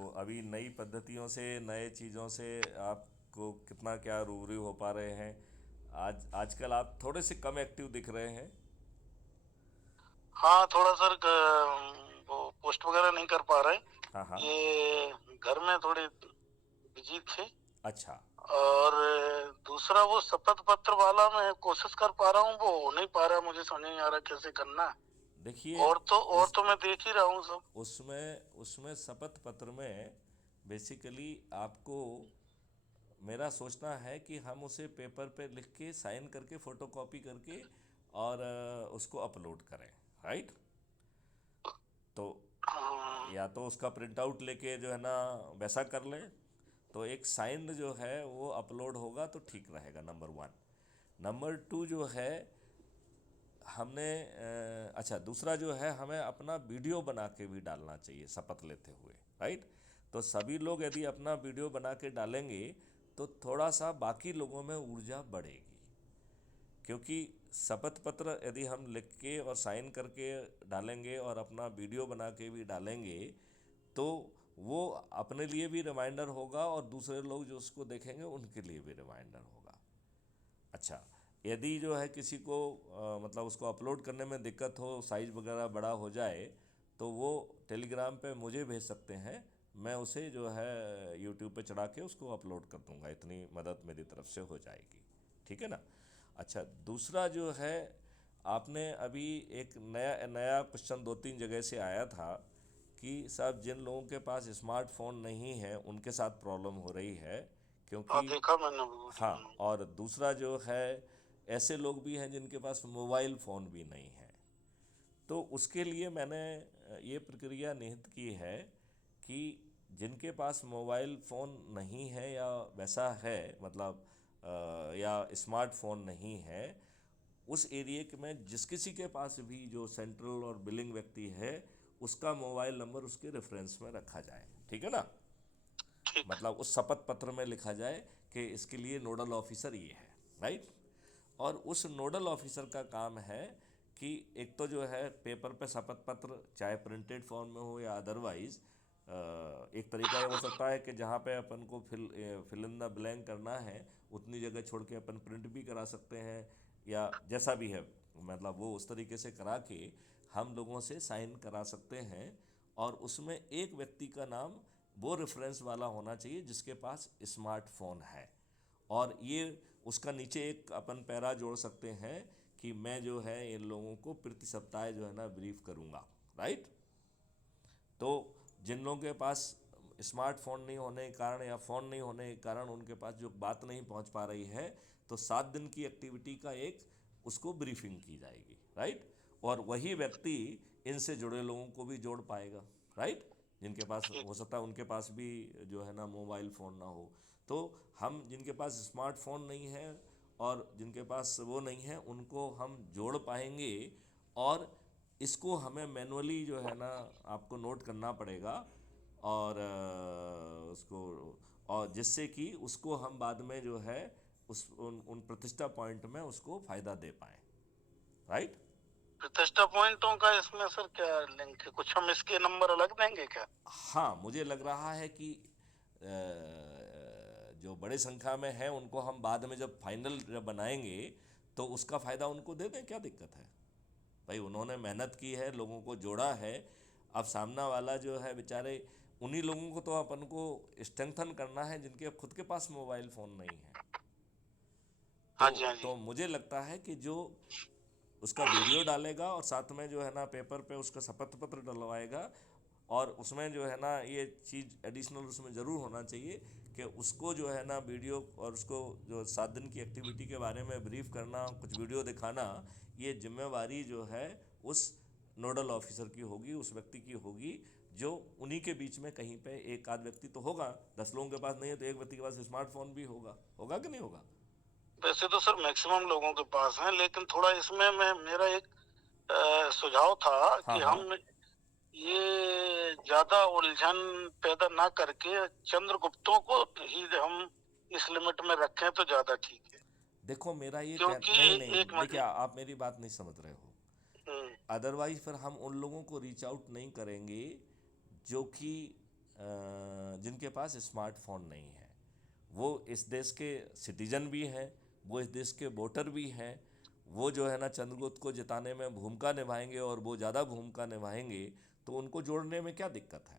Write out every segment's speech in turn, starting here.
तो अभी नई पद्धतियों से, नए चीज़ों से आपको कितना क्या रूबरू हो पा रहे हैं? आजकल आप थोड़े से कम एक्टिव दिख रहे हैं। हाँ, थोड़ा सर वो पोस्ट वगैरह नहीं कर पा रहे। हाँ हाँ। ये घर में थोड़े बिजी थे। अच्छा। और दूसरा वो शपथ पत्र वाला मैं कोशिश कर पा रहा हूँ, वो हो नहीं पा रहा, मुझे समझ नहीं आ रहा कैसे करना है। देखिए, और इस तो मैं देख ही रहा हूँ सब। उसमें उसमें शपथ पत्र में बेसिकली आपको, मेरा सोचना है कि हम उसे पेपर पे लिख के साइन करके फोटोकॉपी करके और उसको अपलोड करें। राइट। तो हाँ, या तो उसका प्रिंट आउट लेके जो है ना वैसा कर लें, तो एक साइंड जो है वो अपलोड होगा तो ठीक रहेगा, नंबर वन। नंबर टू जो है, हमने अच्छा, दूसरा जो है, हमें अपना वीडियो बना के भी डालना चाहिए शपथ लेते हुए। राइट। तो सभी लोग यदि अपना वीडियो बना के डालेंगे तो थोड़ा सा बाकी लोगों में ऊर्जा बढ़ेगी, क्योंकि शपथ पत्र यदि हम लिख के और साइन करके डालेंगे और अपना वीडियो बना के भी डालेंगे तो वो अपने लिए भी रिमाइंडर होगा और दूसरे लोग जो उसको देखेंगे उनके लिए भी रिमाइंडर होगा। अच्छा, यदि जो है किसी को मतलब उसको अपलोड करने में दिक्कत हो, साइज़ वगैरह बड़ा हो जाए, तो वो टेलीग्राम पे मुझे भेज सकते हैं। मैं उसे जो है यूट्यूब पे चढ़ा के उसको अपलोड कर दूंगा, इतनी मदद मेरी तरफ से हो जाएगी। ठीक है ना। अच्छा, दूसरा जो है, आपने अभी एक नया नया क्वेश्चन दो तीन जगह से आया था कि साहब जिन लोगों के पास स्मार्टफोन नहीं है उनके साथ प्रॉब्लम हो रही है, हाँ, क्योंकि देखा मैंने वो हाँ, वीडियो। और दूसरा जो है, ऐसे लोग भी हैं जिनके पास मोबाइल फ़ोन भी नहीं है। तो उसके लिए मैंने ये प्रक्रिया निहित की है कि जिनके पास मोबाइल फ़ोन नहीं है या वैसा है, मतलब या स्मार्टफोन नहीं है, उस एरिया के में जिस किसी के पास भी जो सेंट्रल और बिलिंग व्यक्ति है, उसका मोबाइल नंबर उसके रेफरेंस में रखा जाए। ठीक है ना। ठीक। मतलब उस शपथ पत्र में लिखा जाए कि इसके लिए नोडल ऑफिसर ये है। राइट। और उस नोडल ऑफिसर का काम है कि एक तो जो है पेपर पे शपथ पत्र चाहे प्रिंटेड फॉर्म में हो या अदरवाइज, एक तरीका ये हो सकता है कि जहाँ पे अपन को फिल इन द ब्लैंक करना है उतनी जगह छोड़ के अपन प्रिंट भी करा सकते हैं, या जैसा भी है, मतलब वो उस तरीके से करा के हम लोगों से साइन करा सकते हैं। और उसमें एक व्यक्ति का नाम वो रेफरेंस वाला होना चाहिए जिसके पास स्मार्टफोन है। और ये उसका नीचे एक अपन पैरा जोड़ सकते हैं कि मैं जो है इन लोगों को प्रति सप्ताह जो है ना ब्रीफ करूंगा। राइट। तो जिन लोगों के पास स्मार्टफोन नहीं होने के कारण या फ़ोन नहीं होने के कारण उनके पास जो बात नहीं पहुंच पा रही है, तो 7 दिन की एक्टिविटी का एक उसको ब्रीफिंग की जाएगी। राइट। और वही व्यक्ति इनसे जुड़े लोगों को भी जोड़ पाएगा। राइट। जिनके पास ठीक। हो सकता है उनके पास भी जो है ना मोबाइल फ़ोन ना हो, तो हम जिनके पास स्मार्टफोन नहीं है और जिनके पास वो नहीं है उनको हम जोड़ पाएंगे। और इसको हमें मैनुअली जो है ना आपको नोट करना पड़ेगा, और उसको, और जिससे कि उसको हम बाद में जो है उन प्रतिष्ठा पॉइंट में उसको फ़ायदा दे पाएँ। राइट। प्रतिष्ठा पॉइंटों का इसमें सर क्या लिंक है? कुछ हम इसके नंबर अलग देंगे क्या? हाँ, मुझे लग रहा है कि जो बड़े संख्या में हैं उनको हम बाद में जब फाइनल जब बनाएंगे तो उसका फ़ायदा उनको दे दें, क्या दिक्कत है भाई? उन्होंने मेहनत की है, लोगों को जोड़ा है। अब सामना वाला जो है बेचारे, उन्हीं लोगों को तो अपन को स्ट्रेंथन करना है जिनके खुद के पास मोबाइल फ़ोन नहीं है। तो हाँ जी, हाँ जी। तो मुझे लगता है कि जो उसका वीडियो डालेगा और साथ में जो है ना पेपर पे उसका शपथ पत्र डलवाएगा, और उसमें जो है ना ये चीज़ एडिशनल उसमें ज़रूर होना चाहिए कि उसको जो है ना वीडियो और उसको जो 7 दिन की एक्टिविटी के बारे में ब्रीफ करना, कुछ वीडियो दिखाना, ये जिम्मेवारी जो है उस नोडल ऑफिसर की होगी, उस व्यक्ति की होगी जो उन्हीं के बीच में कहीं पे एक आध व्यक्ति तो होगा। 10 लोगों के पास नहीं है तो एक व्यक्ति के पास स्मार्टफोन भी होगा। होगा कि नहीं होगा? वैसे तो सर मैक्सिमम लोगों के पास है, लेकिन थोड़ा इसमें मैं मेरा एक सुझाव था हाँ कि हाँ। हम ये ज्यादा उलझन पैदा ना करके चंद्रगुप्तों को ही हम इस लिमिट में रखें तो ज्यादा ठीक है। देखो मेरा ये कह, क्योंकि नहीं नहीं, एक देखिए मिनट। आप मेरी बात नहीं समझ रहे हो। हम्म, अदरवाइज फिर हम उन लोगों को रीच आउट नहीं करेंगे जो कि जिनके पास स्मार्टफोन नहीं है। वो इस देश के सिटीजन भी हैं, वो इस देश के वोटर भी हैं, वो जो है ना चंद्रगुप्त को जिताने में भूमिका निभाएंगे और वो ज़्यादा भूमिका निभाएंगे, तो उनको जोड़ने में क्या दिक्कत है?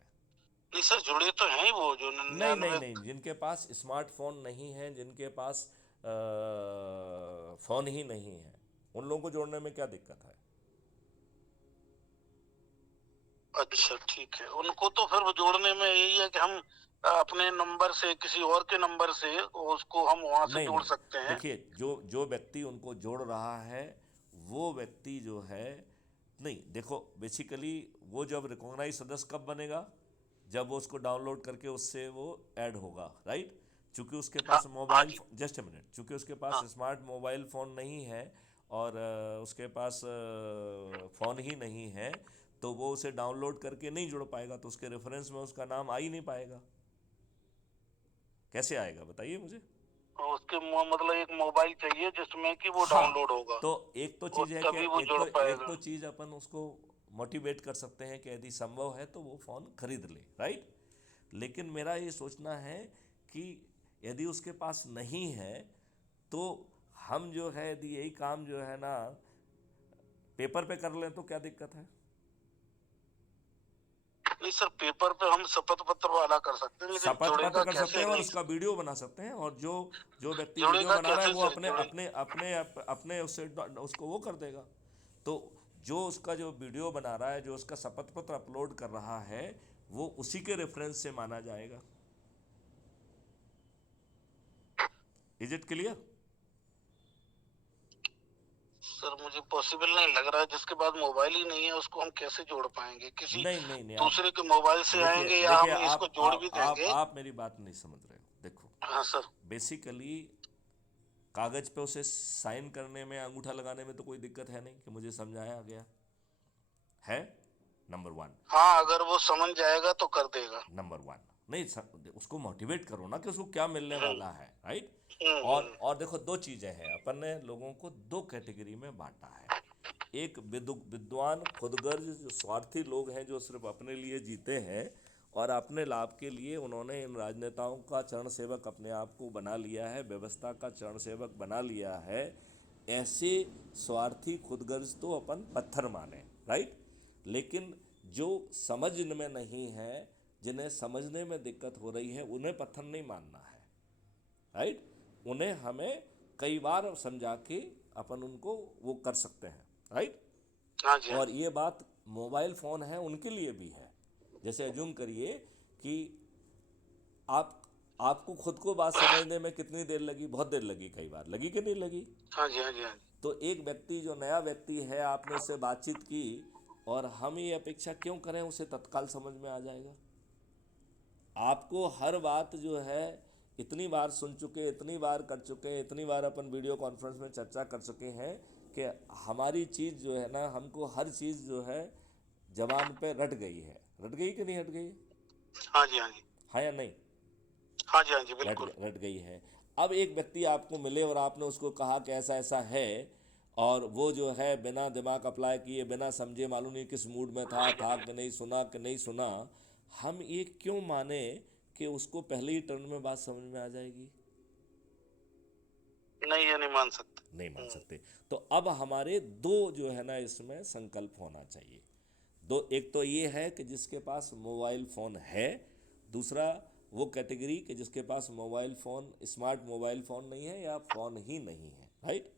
नहीं सर, जुड़े तो हैं ही वो जो नहीं नहीं 99। नहीं, जिनके पास स्मार्टफोन नहीं है, जिनके पास फ़ोन ही नहीं है, उन लोगों को जोड़ने में क्या दिक्कत है? अच्छा ठीक है, उनको तो फिर वो जोड़ने में यही है कि हम अपने नंबर से किसी और के नंबर से उसको हम वहां से नहीं जोड़ नहीं, सकते हैं। देखिए, जो जो व्यक्ति उनको जोड़ रहा है, वो व्यक्ति जो है, नहीं देखो, बेसिकली वो जब रिकॉग्नाइज सदस्य कब बनेगा, जब वो उसको डाउनलोड करके उससे वो ऐड होगा, राइट? चूंकि उसके हाँ पास हाँ मोबाइल, जी। जस्ट अ मिनट, चूंकि उसके पास हाँ स्मार्ट मोबाइल फ़ोन नहीं है और उसके पास फ़ोन ही नहीं है, तो वो उसे डाउनलोड करके नहीं जुड़ पाएगा, तो उसके रेफरेंस में उसका नाम आ ही नहीं पाएगा। कैसे आएगा बताइए मुझे? और उसके मतलब एक मोबाइल चाहिए जिसमें कि वो हाँ, डाउनलोड होगा, तो एक तो और चीज़ है कि तभी वो जुड़ एक पाएगा। तो चीज़ अपन उसको मोटिवेट कर सकते हैं कि यदि संभव है तो वो फ़ोन खरीद ले, राइट? लेकिन मेरा ये सोचना है कि यदि उसके पास नहीं है, तो हम जो है यदि यही काम जो है ना पेपर पे कर लें तो क्या दिक्कत है? नहीं सर, पेपर पे हम शपथ पत्र वाला कर सकते हैं, लेकिन शपथ पत्र जुड़ेगा कर सकते कैसे हैं और नहीं। उसका वीडियो बना सकते हैं, और जो जो व्यक्ति वीडियो जुड़ेगा बना रहा है कैसे वो सर, अपने जुड़े। अपने अपने अपने उससे उसको वो कर देगा। तो जो उसका जो वीडियो बना रहा है, जो उसका शपथ पत्र अपलोड कर रहा है, वो उसी के रेफरेंस से माना जाएगा। Is it clear? सर मुझे पॉसिबल नहीं लग रहा है, जिसके पास मोबाइल ही नहीं है उसको हम कैसे जोड़ पाएंगे, किसी नहीं नहीं नहीं, आप दूसरे के मोबाइल से देखिए आएंगे या देखिए, हम इसको जोड़ भी देंगे। आप मेरी बात नहीं समझ रहे हो। देखो, हाँ सर। बेसिकली कागज पे उसे साइन करने में, अंगूठा लगाने में तो कोई दिक्कत है नहीं, कि मुझे समझाया गया है, नंबर वन। हाँ, अगर वो समझ जाएगा तो कर देगा। नंबर वन, नहीं उसको मोटिवेट करो ना कि उसको क्या मिलने हम्म वाला है, राइट? हम्म। और देखो, दो चीज़ें हैं, अपन ने लोगों को दो कैटेगरी में बांटा है। एक विद्वान खुदगर्ज जो स्वार्थी लोग हैं, जो सिर्फ अपने लिए जीते हैं और अपने लाभ के लिए उन्होंने इन राजनेताओं का चरण सेवक अपने आप को बना लिया है, व्यवस्था का चरण सेवक बना लिया है। ऐसे स्वार्थी खुदगर्ज तो अपन पत्थर माने, राइट? लेकिन जो समझ में नहीं है, जिन्हें समझने में दिक्कत हो रही है, उन्हें पत्थर नहीं मानना है, राइट? उन्हें हमें कई बार समझा के अपन उनको वो कर सकते हैं, राइट? हाँ जी हाँ और जी। ये बात मोबाइल फ़ोन है उनके लिए भी है। जैसे एज्यूम करिए कि आप आपको खुद को बात समझने में कितनी देर लगी? बहुत देर लगी, कई बार लगी कि नहीं लगी? हाँ जी हाँ जी हाँ जी। तो एक व्यक्ति जो नया व्यक्ति है, आपने उससे बातचीत की, और हम ये अपेक्षा क्यों करें उसे तत्काल समझ में आ जाएगा? आपको हर बात जो है इतनी बार सुन चुके, इतनी बार कर चुके, इतनी बार अपन वीडियो कॉन्फ्रेंस में चर्चा कर चुके हैं कि हमारी चीज़ जो है ना, हमको हर चीज़ जो है जबान पे रट गई है। रट गई कि नहीं रट गई? हाँ जी हाँ जी। हाँ या नहीं? हाँ जी हाँ जी, बिल्कुल। रट गई है। अब एक व्यक्ति आपको मिले और आपने उसको कहा कि ऐसा ऐसा है, और वो जो है बिना दिमाग अप्लाई किए, बिना समझे, मालूम नहीं किस मूड में था कि नहीं, सुना कि नहीं सुना, हम ये क्यों माने कि उसको पहले ही टर्न में बात समझ में आ जाएगी? नहीं, ये नहीं मान सकते। नहीं मान सकते। तो अब हमारे दो जो है ना इसमें संकल्प होना चाहिए। दो, एक तो ये है कि जिसके पास मोबाइल फ़ोन है, दूसरा वो कैटेगरी कि जिसके पास mobile phone, smart mobile phone नहीं है या फ़ोन ही नहीं है, राइट?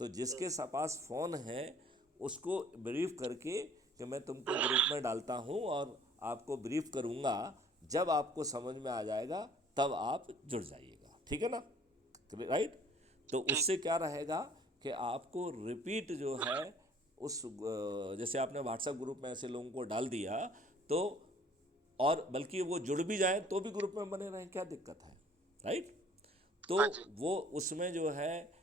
तो जिसके पास फ़ोन है, उसको ब्रीफ करके कि मैं तुमको ग्रुप में डालता हूँ और आपको ब्रीफ करूँगा, जब आपको समझ में आ जाएगा तब आप जुड़ जाइएगा, ठीक है ना, राइट? तो ठीक। उससे क्या रहेगा कि आपको रिपीट जो है उस जैसे आपने व्हाट्सएप ग्रुप में ऐसे लोगों को डाल दिया, तो और बल्कि वो जुड़ भी जाए तो भी ग्रुप में बने रहें, क्या दिक्कत है, राइट? तो हाँ जी। वो उसमें जो है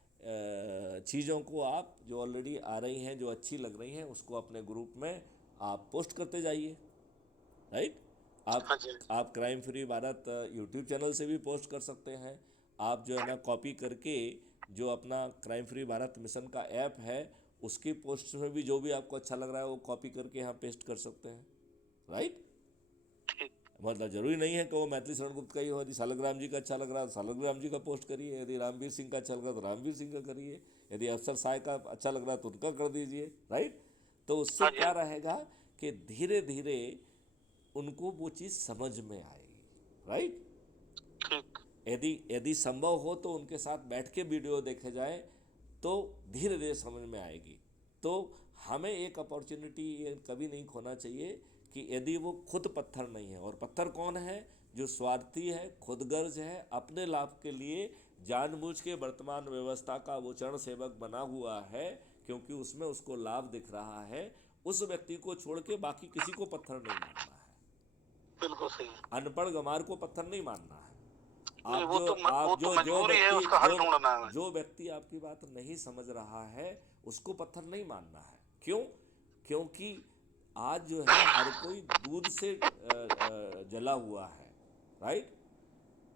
चीज़ों को आप जो ऑलरेडी आ रही हैं, जो अच्छी लग रही हैं, उसको अपने ग्रुप में आप पोस्ट करते जाइए, राइट? हाँ जी हाँ जी। आप crime free Bharat YouTube channel से भी पोस्ट कर सकते हैं। आप जो है ना कॉपी करके जो अपना क्राइम फ्री भारत मिशन का ऐप है, उसकी पोस्ट में भी जो भी आपको अच्छा लग रहा है वो कॉपी करके यहाँ पेस्ट कर सकते हैं, राइट? ठीक। मतलब जरूरी नहीं है कि वो मैथिली शरण गुप्त का ही हो। यदि शालग्राम जी का अच्छा लग रहा है तो शालग्राम जी का पोस्ट करिए, यदि रामवीर सिंह का अच्छा लग रहा है तो रामवीर सिंह का करिए, यदि अफसर साय का अच्छा लग रहा है तो उनका कर दीजिए, राइट। तो उससे हाँ जी, क्या हाँ जी, रहेगा कि धीरे धीरे उनको वो चीज़ समझ में आएगी, राइट। ठीक। यदि यदि संभव हो तो उनके साथ बैठ के वीडियो देखे जाए तो धीरे धीरे समझ में आएगी। तो हमें एक अपॉर्चुनिटी ये कभी नहीं खोना चाहिए कि यदि वो खुद पत्थर नहीं है, और पत्थर कौन है, जो स्वार्थी है, खुदगर्ज है, अपने लाभ के लिए जानबूझ के वर्तमान व्यवस्था का वो चरण सेवक बना हुआ है क्योंकि उसमें उसको लाभ दिख रहा है, उस व्यक्ति को छोड़ के बाकी किसी को पत्थर नहीं मानना है। बिल्कुल सही है। अनपढ़ गंवार को पत्थर नहीं मानना है। नहीं, आप वो जो तो वो आप तो जो जो मजबूरी है, व्यक्ति उसका हल जो ढूंढना है। जो व्यक्ति आपकी बात नहीं समझ रहा है उसको पत्थर नहीं मानना है। क्यों? क्योंकि आज जो है हर कोई दूध से जला हुआ है, राइट।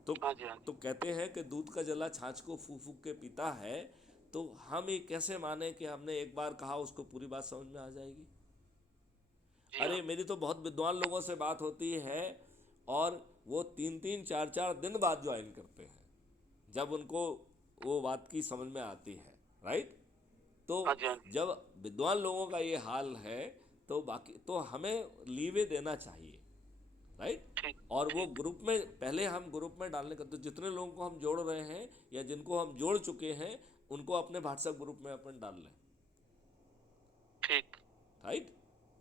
तो हाँ जी, हाँ जी, तो कहते हैं कि दूध का जला छाछ को फूक फूक के पीता है। तो हम ये कैसे माने कि हमने एक बार कहा उसको पूरी बात समझ में आ जाएगी? जी हाँ, अरे मेरी तो बहुत विद्वान लोगों से बात होती है और वो 3-3 4-4 दिन बाद ज्वाइन करते हैं जब उनको वो बात की समझ में आती है, राइट। तो हाँ जी, हाँ जी, जब विद्वान लोगों का ये हाल है तो बाकी तो हमें लीवे देना चाहिए, राइट। ठीक, और वो ठीक, ग्रुप में पहले हम ग्रुप में डालने का, तो जितने लोगों को हम जोड़ रहे हैं या जिनको हम जोड़ चुके हैं उनको अपने व्हाट्सएप ग्रुप में अपन डाल लें, ठीक। राइट।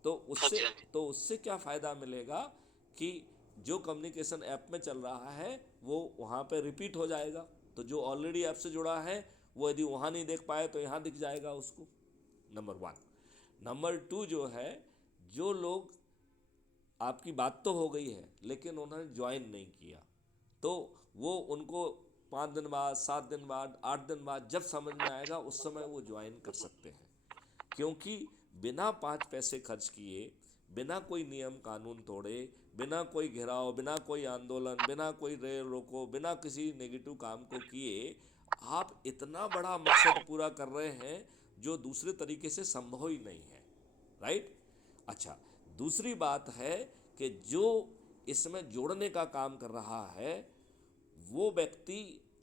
तो हाँ उससे जी, हाँ जी, तो उससे क्या फ़ायदा मिलेगा कि जो कम्युनिकेशन ऐप में चल रहा है वो वहाँ पे रिपीट हो जाएगा। तो जो ऑलरेडी ऐप से जुड़ा है वो यदि वहाँ नहीं देख पाए तो यहाँ दिख जाएगा उसको, नंबर 1। नंबर 2 जो है, जो लोग, आपकी बात तो हो गई है लेकिन उन्होंने ज्वाइन नहीं किया, तो वो उनको 5 दिन बाद, 7 दिन बाद, 8 दिन बाद जब समझ में आएगा उस समय वो ज्वाइन कर सकते हैं। क्योंकि बिना 5 पैसे खर्च किए, बिना कोई नियम कानून तोड़े, बिना कोई घेराव, बिना कोई आंदोलन, बिना कोई रेल रोको, बिना किसी नेगेटिव काम को किए आप इतना बड़ा मकसद पूरा कर रहे हैं जो दूसरे तरीके से संभव ही नहीं है, राइट। अच्छा, दूसरी बात है कि जो इसमें जोड़ने का काम कर रहा है वो व्यक्ति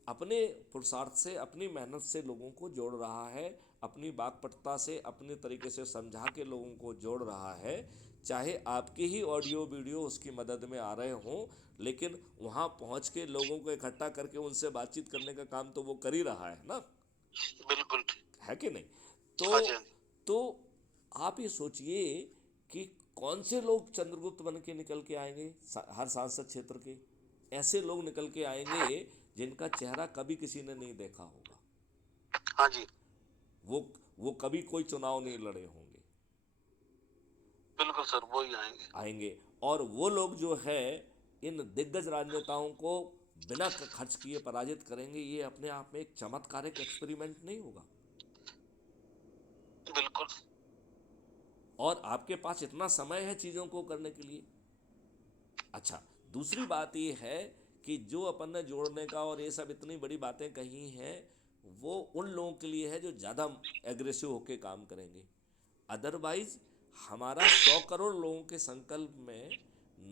अपने पुरुषार्थ से, अपनी मेहनत से लोगों को जोड़ रहा है, अपनी वाक्पटुता से, अपने तरीके से समझा के लोगों को जोड़ रहा है। चाहे आपके ही ऑडियो वीडियो उसकी मदद में आ रहे हों, लेकिन वहाँ पहुँच के लोगों को इकट्ठा करके उनसे बातचीत करने का काम तो वो कर ही रहा है ना, बिल्कुल ठीक। है कि नहीं? तो हाँ जी, हाँ जी, तो आप ये सोचिए कि कौन से लोग चंद्रगुप्त बन के निकल के आएंगे हर सांसद क्षेत्र के। ऐसे लोग निकल के आएंगे जिनका चेहरा कभी किसी ने नहीं देखा होगा। हाँ जी, वो वो कभी कोई चुनाव नहीं लड़े होंगे, बिल्कुल सर, वो ही आएंगे। आएंगे। और वो लोग जो है इन दिग्गज राजनेताओं को बिना खर्च किए पराजित करेंगे। ये अपने आप में एक चमत्कारिक एक्सपेरिमेंट नहीं होगा? बिल्कुल। और आपके पास इतना समय है चीज़ों को करने के लिए। अच्छा, दूसरी बात ये है कि जो अपन ने जोड़ने का और ये सब इतनी बड़ी बातें कही हैं वो उन लोगों के लिए है जो ज़्यादा एग्रेसिव होके काम करेंगे। अदरवाइज हमारा 100 करोड़ लोगों के संकल्प में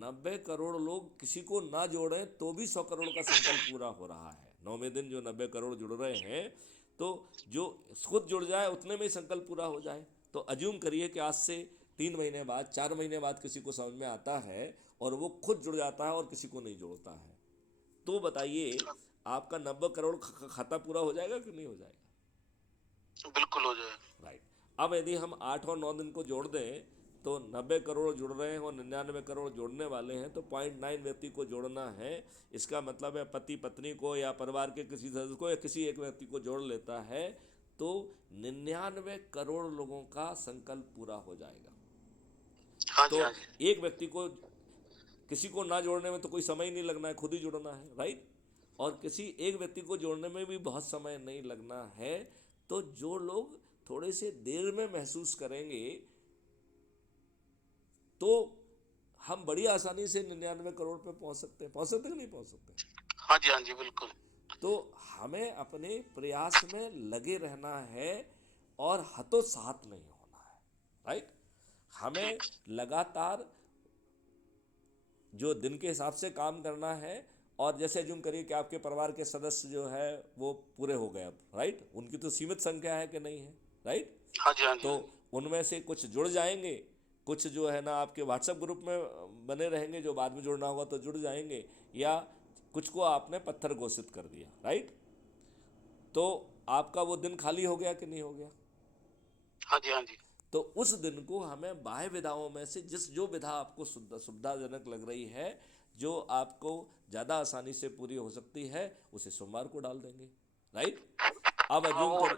90 करोड़ लोग किसी को ना जोड़ें तो भी 100 करोड़ का संकल्प पूरा हो रहा है। 9वें दिन जो 90 करोड़ जुड़ रहे हैं, तो जो खुद जुड़ जाए उतने में ही संकल्प पूरा हो जाए। तो अज्यूम करिए कि आज से 3 महीने बाद, 4 महीने बाद किसी को समझ में आता है और वो खुद जुड़ जाता है और किसी को नहीं जोड़ता है, तो बताइए आपका 90 करोड़ खाता पूरा हो जाएगा कि नहीं हो जाएगा? बिल्कुल हो जाएगा। राइट। अब यदि हम 8 और 9 दिन को जोड़ दें तो 90 करोड़ जुड़ रहे हैं और 99 करोड़ जोड़ने वाले हैं, तो 0.9 व्यक्ति को जोड़ना है। इसका मतलब है पति पत्नी को या परिवार के किसी सदस्य को या किसी एक व्यक्ति को जोड़ लेता है तो 99 करोड़ लोगों का संकल्प पूरा हो जाएगा। हाँ तो जी, हाँ जी, एक व्यक्ति को, किसी को ना जोड़ने में तो कोई समय ही नहीं लगना है, खुद ही जुड़ना है, राइट। और किसी एक व्यक्ति को जोड़ने में भी बहुत समय नहीं लगना है। तो जो लोग थोड़े से देर में महसूस करेंगे तो हम बड़ी आसानी से 99 करोड़ पे पहुंच सकते कि नहीं पहुंच सकते? हाँ जी, हाँ जी, बिल्कुल। तो हमें अपने प्रयास में लगे रहना है और हतोत्साहित नहीं होना है, राइट। हमें ठीक। लगातार जो दिन के हिसाब से काम करना है, और जैसे अज्यूम करिए कि आपके परिवार के सदस्य जो है वो पूरे हो गए अब, राइट, उनकी तो सीमित संख्या है कि नहीं है, राइट। हाँ जी, हाँ जी, तो हाँ जी। उनमें से कुछ जुड़ जाएंगे, कुछ जो है ना आपके व्हाट्सएप ग्रुप में बने रहेंगे, जो बाद में जुड़ना होगा तो जुड़ जाएंगे, या कुछ को आपने पत्थर घोषित कर दिया, राइट। तो आपका वो दिन खाली हो गया कि नहीं हो गया। हाँ जी, हाँ जी। तो उस दिन को हमें बाह्य विधाओं में से जो विधा आपको सुविधाजनक लग रही है, जो आपको ज़्यादा आसानी से पूरी हो सकती है, उसे सोमवार को डाल देंगे, राइट। अब हाँ, वो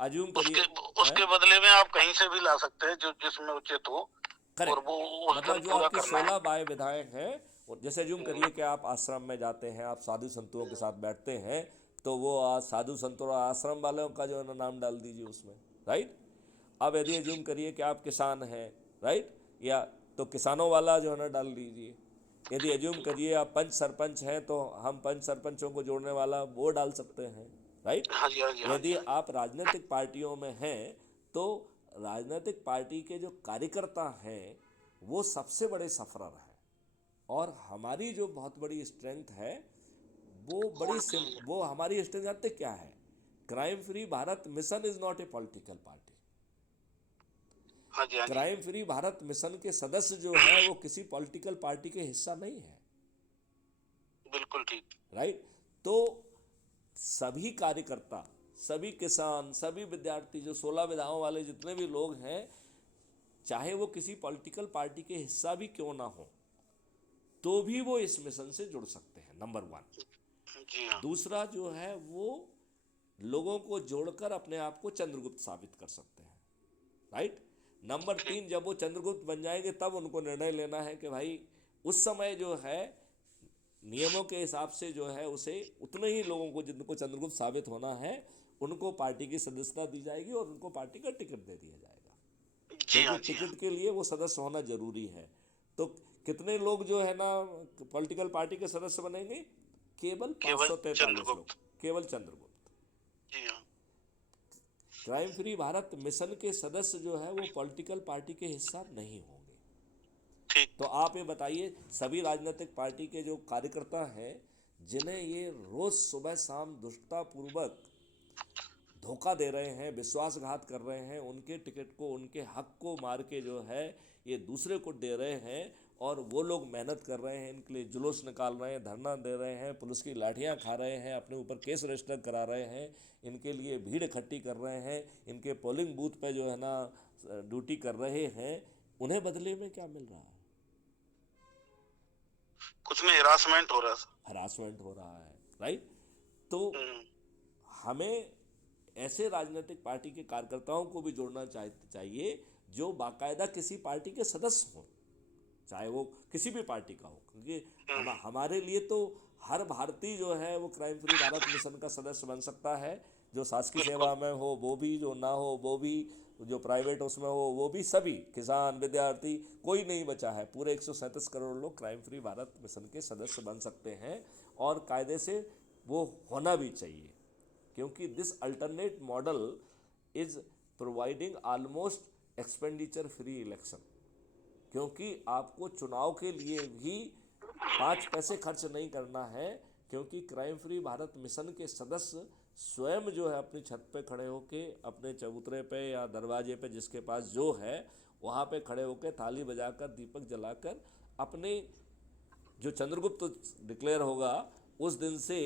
अज्यूम उसके करिए है, उसके बदले में आप कहीं से भी ला सकते हैं जो जिसमें उचित हो, और करेक्ट। वो उस मतलब दिन जो पूरा आपकी करना 16 है। बाह्य विधाएं हैं, और जैसे अज्यूम करिए कि आप आश्रम में जाते हैं, आप साधु संतों के साथ बैठते हैं, तो वो साधु संतों और आश्रम वालों का जो है ना नाम डाल दीजिए उसमें, राइट। अब यदि अज्यूम करिए कि आप किसान हैं, राइट, या तो किसानों वाला जो है ना डाल दीजिए। यदि अज्यूम करिए आप पंच सरपंच हैं, तो हम पंच सरपंचों को जोड़ने वाला वो डाल सकते हैं, राइट। हाँ जी, हाँ जी, हाँ जी, यदि हाँ जी। आप राजनीतिक पार्टियों में हैं, तो राजनीतिक पार्टी के जो कार्यकर्ता हैं वो सबसे बड़े सफरर हैं, और हमारी जो बहुत बड़ी स्ट्रेंथ है उनकी। वो हमारी स्ट्रेंथ जानते क्या है। Crime free Bharat mission is not a political party. हाँ जी, हाँ जी। क्राइम फ्री भारत मिशन के सदस्य जो है वो किसी पॉलिटिकल पार्टी के हिस्सा नहीं है, बिल्कुल ठीक। राइट। तो सभी कार्यकर्ता, सभी किसान, सभी विद्यार्थी, जो 16 विधाओं वाले जितने भी लोग हैं, चाहे वो किसी पॉलिटिकल पार्टी के हिस्सा भी क्यों ना हो, तो भी वो इस मिशन से जुड़ सकते हैं, नंबर वन। जी हाँ। दूसरा जो है वो लोगों को जोड़कर अपने आप को चंद्रगुप्त साबित कर सकते हैं, राइट। नंबर ठीक। 3, जब वो चंद्रगुप्त बन जाएंगे तब उनको निर्णय लेना है कि भाई उस समय जो है नियमों के हिसाब से जो है उसे उतने ही लोगों को जिनको चंद्रगुप्त साबित होना है उनको पार्टी की सदस्यता दी जाएगी और उनको पार्टी का टिकट दे दिया जाएगा, जी क्योंकि हाँ, जी हाँ। टिकट के लिए वो सदस्य होना जरूरी है। तो कितने लोग जो है ना पॉलिटिकल पार्टी के सदस्य बनेंगे, केवल केवल 543 लोग, चंद्रगुप्त। केवल चंद्रगुप्त। जी हाँ। क्राइम फ्री भारत मिशन के सदस्य जो है वो पॉलिटिकल पार्टी के हिस्सा नहीं होंगे। तो ठीक। आप ये बताइए, सभी राजनीतिक पार्टी के जो कार्यकर्ता हैं जिन्हें ये रोज सुबह शाम दुष्टतापूर्वक धोखा दे रहे हैं, विश्वासघात कर रहे हैं, उनके टिकट को, उनके हक को मार के जो है ये दूसरे को दे रहे हैं, और वो लोग मेहनत कर रहे हैं, इनके लिए जुलूस निकाल रहे हैं, धरना दे रहे हैं, पुलिस की लाठियां खा रहे हैं, अपने ऊपर केस रजिस्टर करा रहे हैं, इनके लिए भीड़ इकट्ठी कर रहे हैं, इनके पोलिंग बूथ पे जो है ना ड्यूटी कर रहे हैं, उन्हें बदले में क्या मिल रहा है। कुछ में हिरासमेंट हो रहा था। हरासमेंट हो रहा है, राइट। तो हम्म। हमें ऐसे राजनीतिक पार्टी के कार्यकर्ताओं को भी जोड़ना चाहिए जो बाकायदा किसी पार्टी के सदस्य हों, चाहे वो किसी भी पार्टी का हो, क्योंकि हमारे लिए तो हर भारतीय जो है वो क्राइम फ्री भारत मिशन का सदस्य बन सकता है, जो शासकीय बिल्कुल। सेवा में हो वो भी, जो ना हो वो भी, जो प्राइवेट उसमें हो वो भी, सभी किसान, विद्यार्थी, कोई नहीं बचा है। पूरे 137 करोड़ लोग क्राइम फ्री भारत मिशन के सदस्य बन सकते हैं, और कायदे से वो होना भी चाहिए, क्योंकि this alternate model is providing almost expenditure free election. क्योंकि आपको चुनाव के लिए भी 5 पैसे खर्च नहीं करना है, क्योंकि क्राइम फ्री भारत मिशन के सदस्य स्वयं जो है अपनी छत पे खड़े होके, अपने चबूतरे पे या दरवाजे पे जिसके पास जो है वहाँ पे खड़े होकर थाली बजाकर, दीपक जलाकर, अपने जो चंद्रगुप्त डिक्लेयर होगा उस दिन से,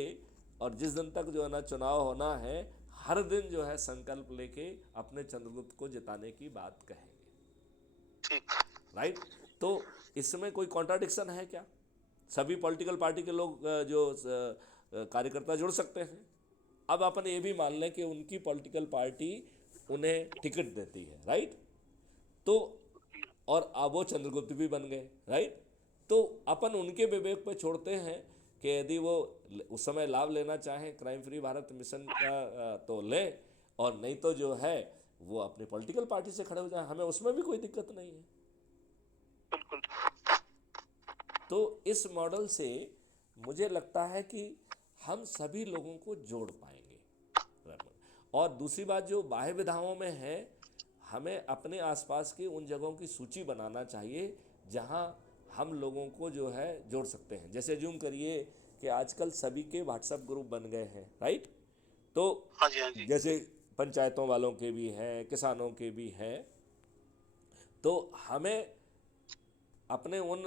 और जिस दिन तक जो है ना चुनाव होना है, हर दिन जो है संकल्प लेके अपने चंद्रगुप्त को जिताने की बात कहेंगे, ठीक। राइट। तो इसमें कोई कॉन्ट्राडिक्शन है क्या। सभी पॉलिटिकल पार्टी के लोग जो कार्यकर्ता जुड़ सकते हैं। अब अपन ये भी मान लें कि उनकी पॉलिटिकल पार्टी उन्हें टिकट देती है, राइट। तो और अब वो चंद्रगुप्त भी बन गए, राइट। तो अपन उनके विवेक पर छोड़ते हैं कि यदि वो उस समय लाभ लेना चाहें क्राइम फ्री भारत मिशन का तो लें, और नहीं तो जो है वो अपनी पॉलिटिकल पार्टी से खड़े हो जाए, हमें उसमें भी कोई दिक्कत नहीं है। बिल्कुल। तो इस मॉडल से मुझे लगता है कि हम सभी लोगों को जोड़ पाएंगे। और दूसरी बात जो बाह्य विधाओं में है, हमें अपने आसपास की उन जगहों की सूची बनाना चाहिए जहां हम लोगों को जो है जोड़ सकते हैं। जैसे जूम करिए कि आजकल सभी के व्हाट्सएप ग्रुप बन गए हैं, राइट? तो हाँ जी, हाँ जी। जैसे पंचायतों वालों के भी हैं, किसानों के भी हैं, तो हमें अपने उन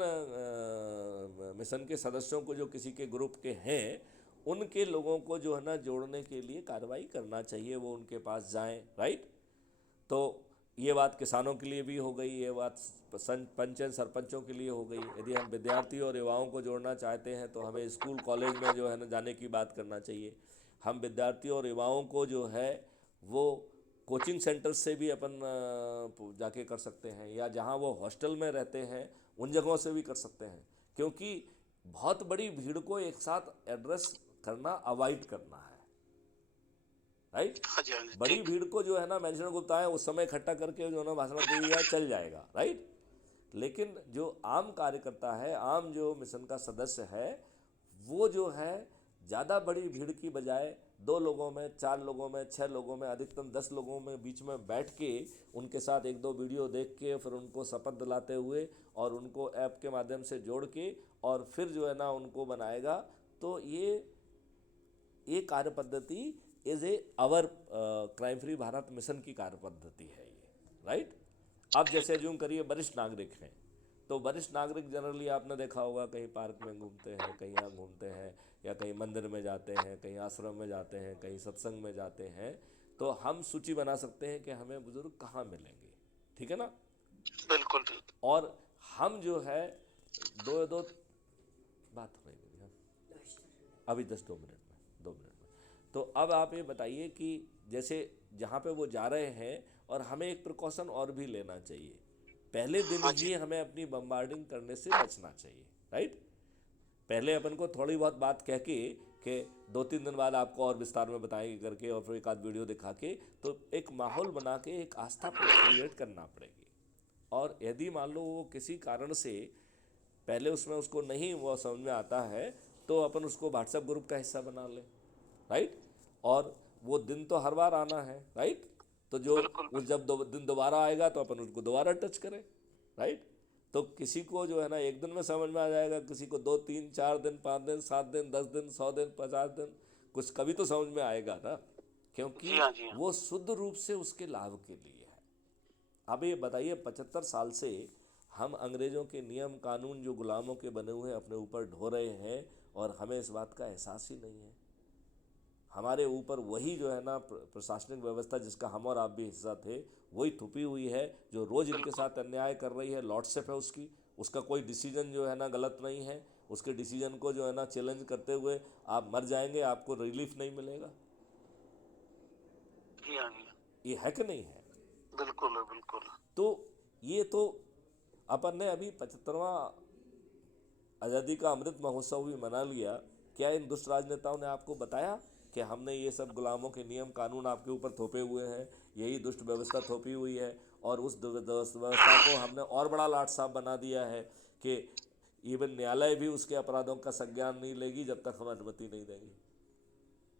मिशन के सदस्यों को जो किसी के ग्रुप के हैं, उनके लोगों को जो है ना जोड़ने के लिए कार्रवाई करना चाहिए, वो उनके पास जाएं, राइट? तो ये बात किसानों के लिए भी हो गई, ये बात पंचायत सरपंचों के लिए हो गई। यदि हम विद्यार्थी और युवाओं को जोड़ना चाहते हैं तो हमें स्कूल कॉलेज में जो है ना जाने की बात करना चाहिए। हम विद्यार्थियों और युवाओं को जो है वो कोचिंग सेंटर से भी अपन जाके कर सकते हैं, या जहाँ वो हॉस्टल में रहते हैं उन जगहों से भी कर सकते हैं, क्योंकि बहुत बड़ी भीड़ को एक साथ एड्रेस करना अवॉइड करना है, राइट? हाँ जी, हाँ जी, बड़ी ठीक। भीड़ को जो है ना मैनेजमेंट को बताएं, उस समय इकट्ठा करके जो है ना भाषण दे दिया चल जाएगा, राइट? लेकिन जो आम कार्यकर्ता है, आम जो मिशन का सदस्य है, वो जो है ज़्यादा बड़ी भीड़ की बजाय 2 लोगों में, 4 लोगों में, 6 लोगों में, अधिकतम 10 लोगों में बीच में बैठ के उनके साथ 1-2 वीडियो देख के फिर उनको शपथ दिलाते हुए और उनको ऐप के माध्यम से जोड़ के और फिर जो है ना उनको बनाएगा। तो ये कार्य पद्धति is a our crime free Bharat mission की कार्य पद्धति है ये, राइट? अब जैसे जूम करिए वरिष्ठ नागरिक हैं, तो वरिष्ठ नागरिक जनरली आपने देखा होगा कहीं पार्क में घूमते हैं, कहीं यहाँ घूमते हैं, या कहीं मंदिर में जाते हैं, कहीं आश्रम में जाते हैं, कहीं सत्संग में जाते हैं। तो हम सूची बना सकते हैं कि हमें बुजुर्ग कहाँ मिलेंगे, ठीक है ना? बिल्कुल ठीक। और हम जो है दो दो बात हो रही है अभी 2 मिनट में। तो अब आप ये बताइए कि जैसे जहाँ पे वो जा रहे हैं, और हमें एक प्रिकॉशन और भी लेना चाहिए, पहले दिन हाँ जी, ही हमें अपनी बम्बार्डिंग करने से बचना चाहिए, राइट? पहले अपन को थोड़ी बहुत बात कह के कि 2-3 दिन बाद आपको और विस्तार में बताएंगे करके, और फिर एक आध वीडियो दिखा के, तो एक माहौल बना के एक आस्था क्रिएट करना पड़ेगी। और यदि मान लो वो किसी कारण से पहले उसमें उसको नहीं वो समझ में आता है, तो अपन उसको व्हाट्सएप ग्रुप का हिस्सा बना लें, राइट? और वो दिन तो हर बार आना है, राइट? तो जो बिल्कुल, वो जब दिन दोबारा आएगा तो अपन उसको दोबारा टच करें, राइट? तो किसी को जो है ना एक दिन में समझ में आ जाएगा, किसी को 2-3-4 दिन, 5 दिन, 7 दिन, 10 दिन, 100 दिन, 50 दिन, कुछ कभी तो समझ में आएगा ना, जी क्योंकि हाँ, जी हाँ। वो शुद्ध रूप से उसके लाभ के लिए है। अब ये बताइए 75 साल से हम अंग्रेज़ों के नियम कानून जो गुलामों के बने हुए अपने ऊपर ढो रहे हैं, और हमें इस बात का एहसास ही नहीं है। हमारे ऊपर वही जो है ना प्रशासनिक व्यवस्था जिसका हम और आप भी हिस्सा थे, वही थुपी हुई है, जो रोज़ इनके बिल्कुल, साथ अन्याय कर रही है, लॉर्डशिप है उसकी। उसका कोई डिसीजन जो है ना गलत नहीं है, उसके डिसीजन को जो है ना चैलेंज करते हुए आप मर जाएंगे, आपको रिलीफ नहीं मिलेगा। जी हाँ, जी हाँ। ये है कि नहीं है? बिल्कुल है, बिल्कुल। तो ये तो अपन ने अभी 75वां आज़ादी का अमृत महोत्सव भी मना लिया। क्या इन दुष्ट राजनेताओं ने आपको बताया कि हमने ये सब गुलामों के नियम कानून आपके ऊपर थोपे हुए हैं, यही दुष्ट व्यवस्था थोपी हुई है, और उस व्यवस्था को हमने और बड़ा लाट साहब बना दिया है कि इवन न्यायालय भी उसके अपराधों का संज्ञान नहीं लेगी जब तक हम अनुमति नहीं देंगे?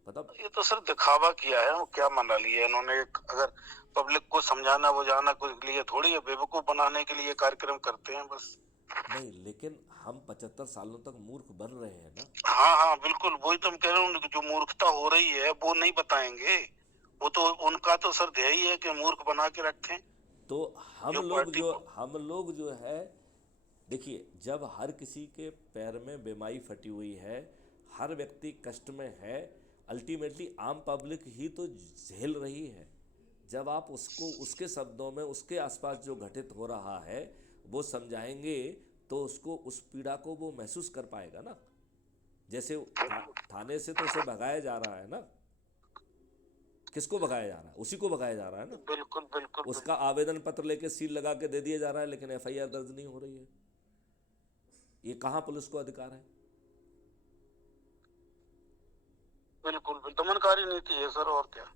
मतलब ये तो सर दिखावा किया है, वो क्या मना लिया है इन्होंने। अगर पब्लिक को समझाना बुझाना कुछ लिए थोड़ी है, बेवकूफ बनाने के लिए कार्यक्रम करते हैं बस। नहीं, लेकिन हम 75 सालों तक मूर्ख बन रहे हैं ना। हाँ हाँ बिल्कुल, वही तो हम कह रहे हैं, जो मूर्खता हो रही है वो नहीं बताएंगे। वो तो उनका तो सर ध्येय ही है कि मूर्ख बना के रखें तो जो पार्टी को। हम लोग जो है, देखिए, जब हर किसी के पैर में बीमारी फटी हुई है, हर व्यक्ति कष्ट में है, अल्टीमेटली आम पब्लिक ही तो झेल रही है। जब आप उसको उसके शब्दों में उसके आसपास जो घटित हो रहा है वो समझाएंगे, तो उसको उस पीड़ा को वो महसूस कर पाएगा ना। जैसे थाने से तो उसे भगाया जा रहा है ना, किसको भगाया जा रहा है? उसी को भगाया जा रहा है ना। बिल्कुल बिल्कुल उसका आवेदन पत्र लेके सील लगा के दे दिया जा रहा है, लेकिन एफआईआर दर्ज नहीं हो रही है। ये कहाँ पुलिस को अधिकार है? बिल्कुल बिल्कुल दमनकारी नीति है सर, और क्या।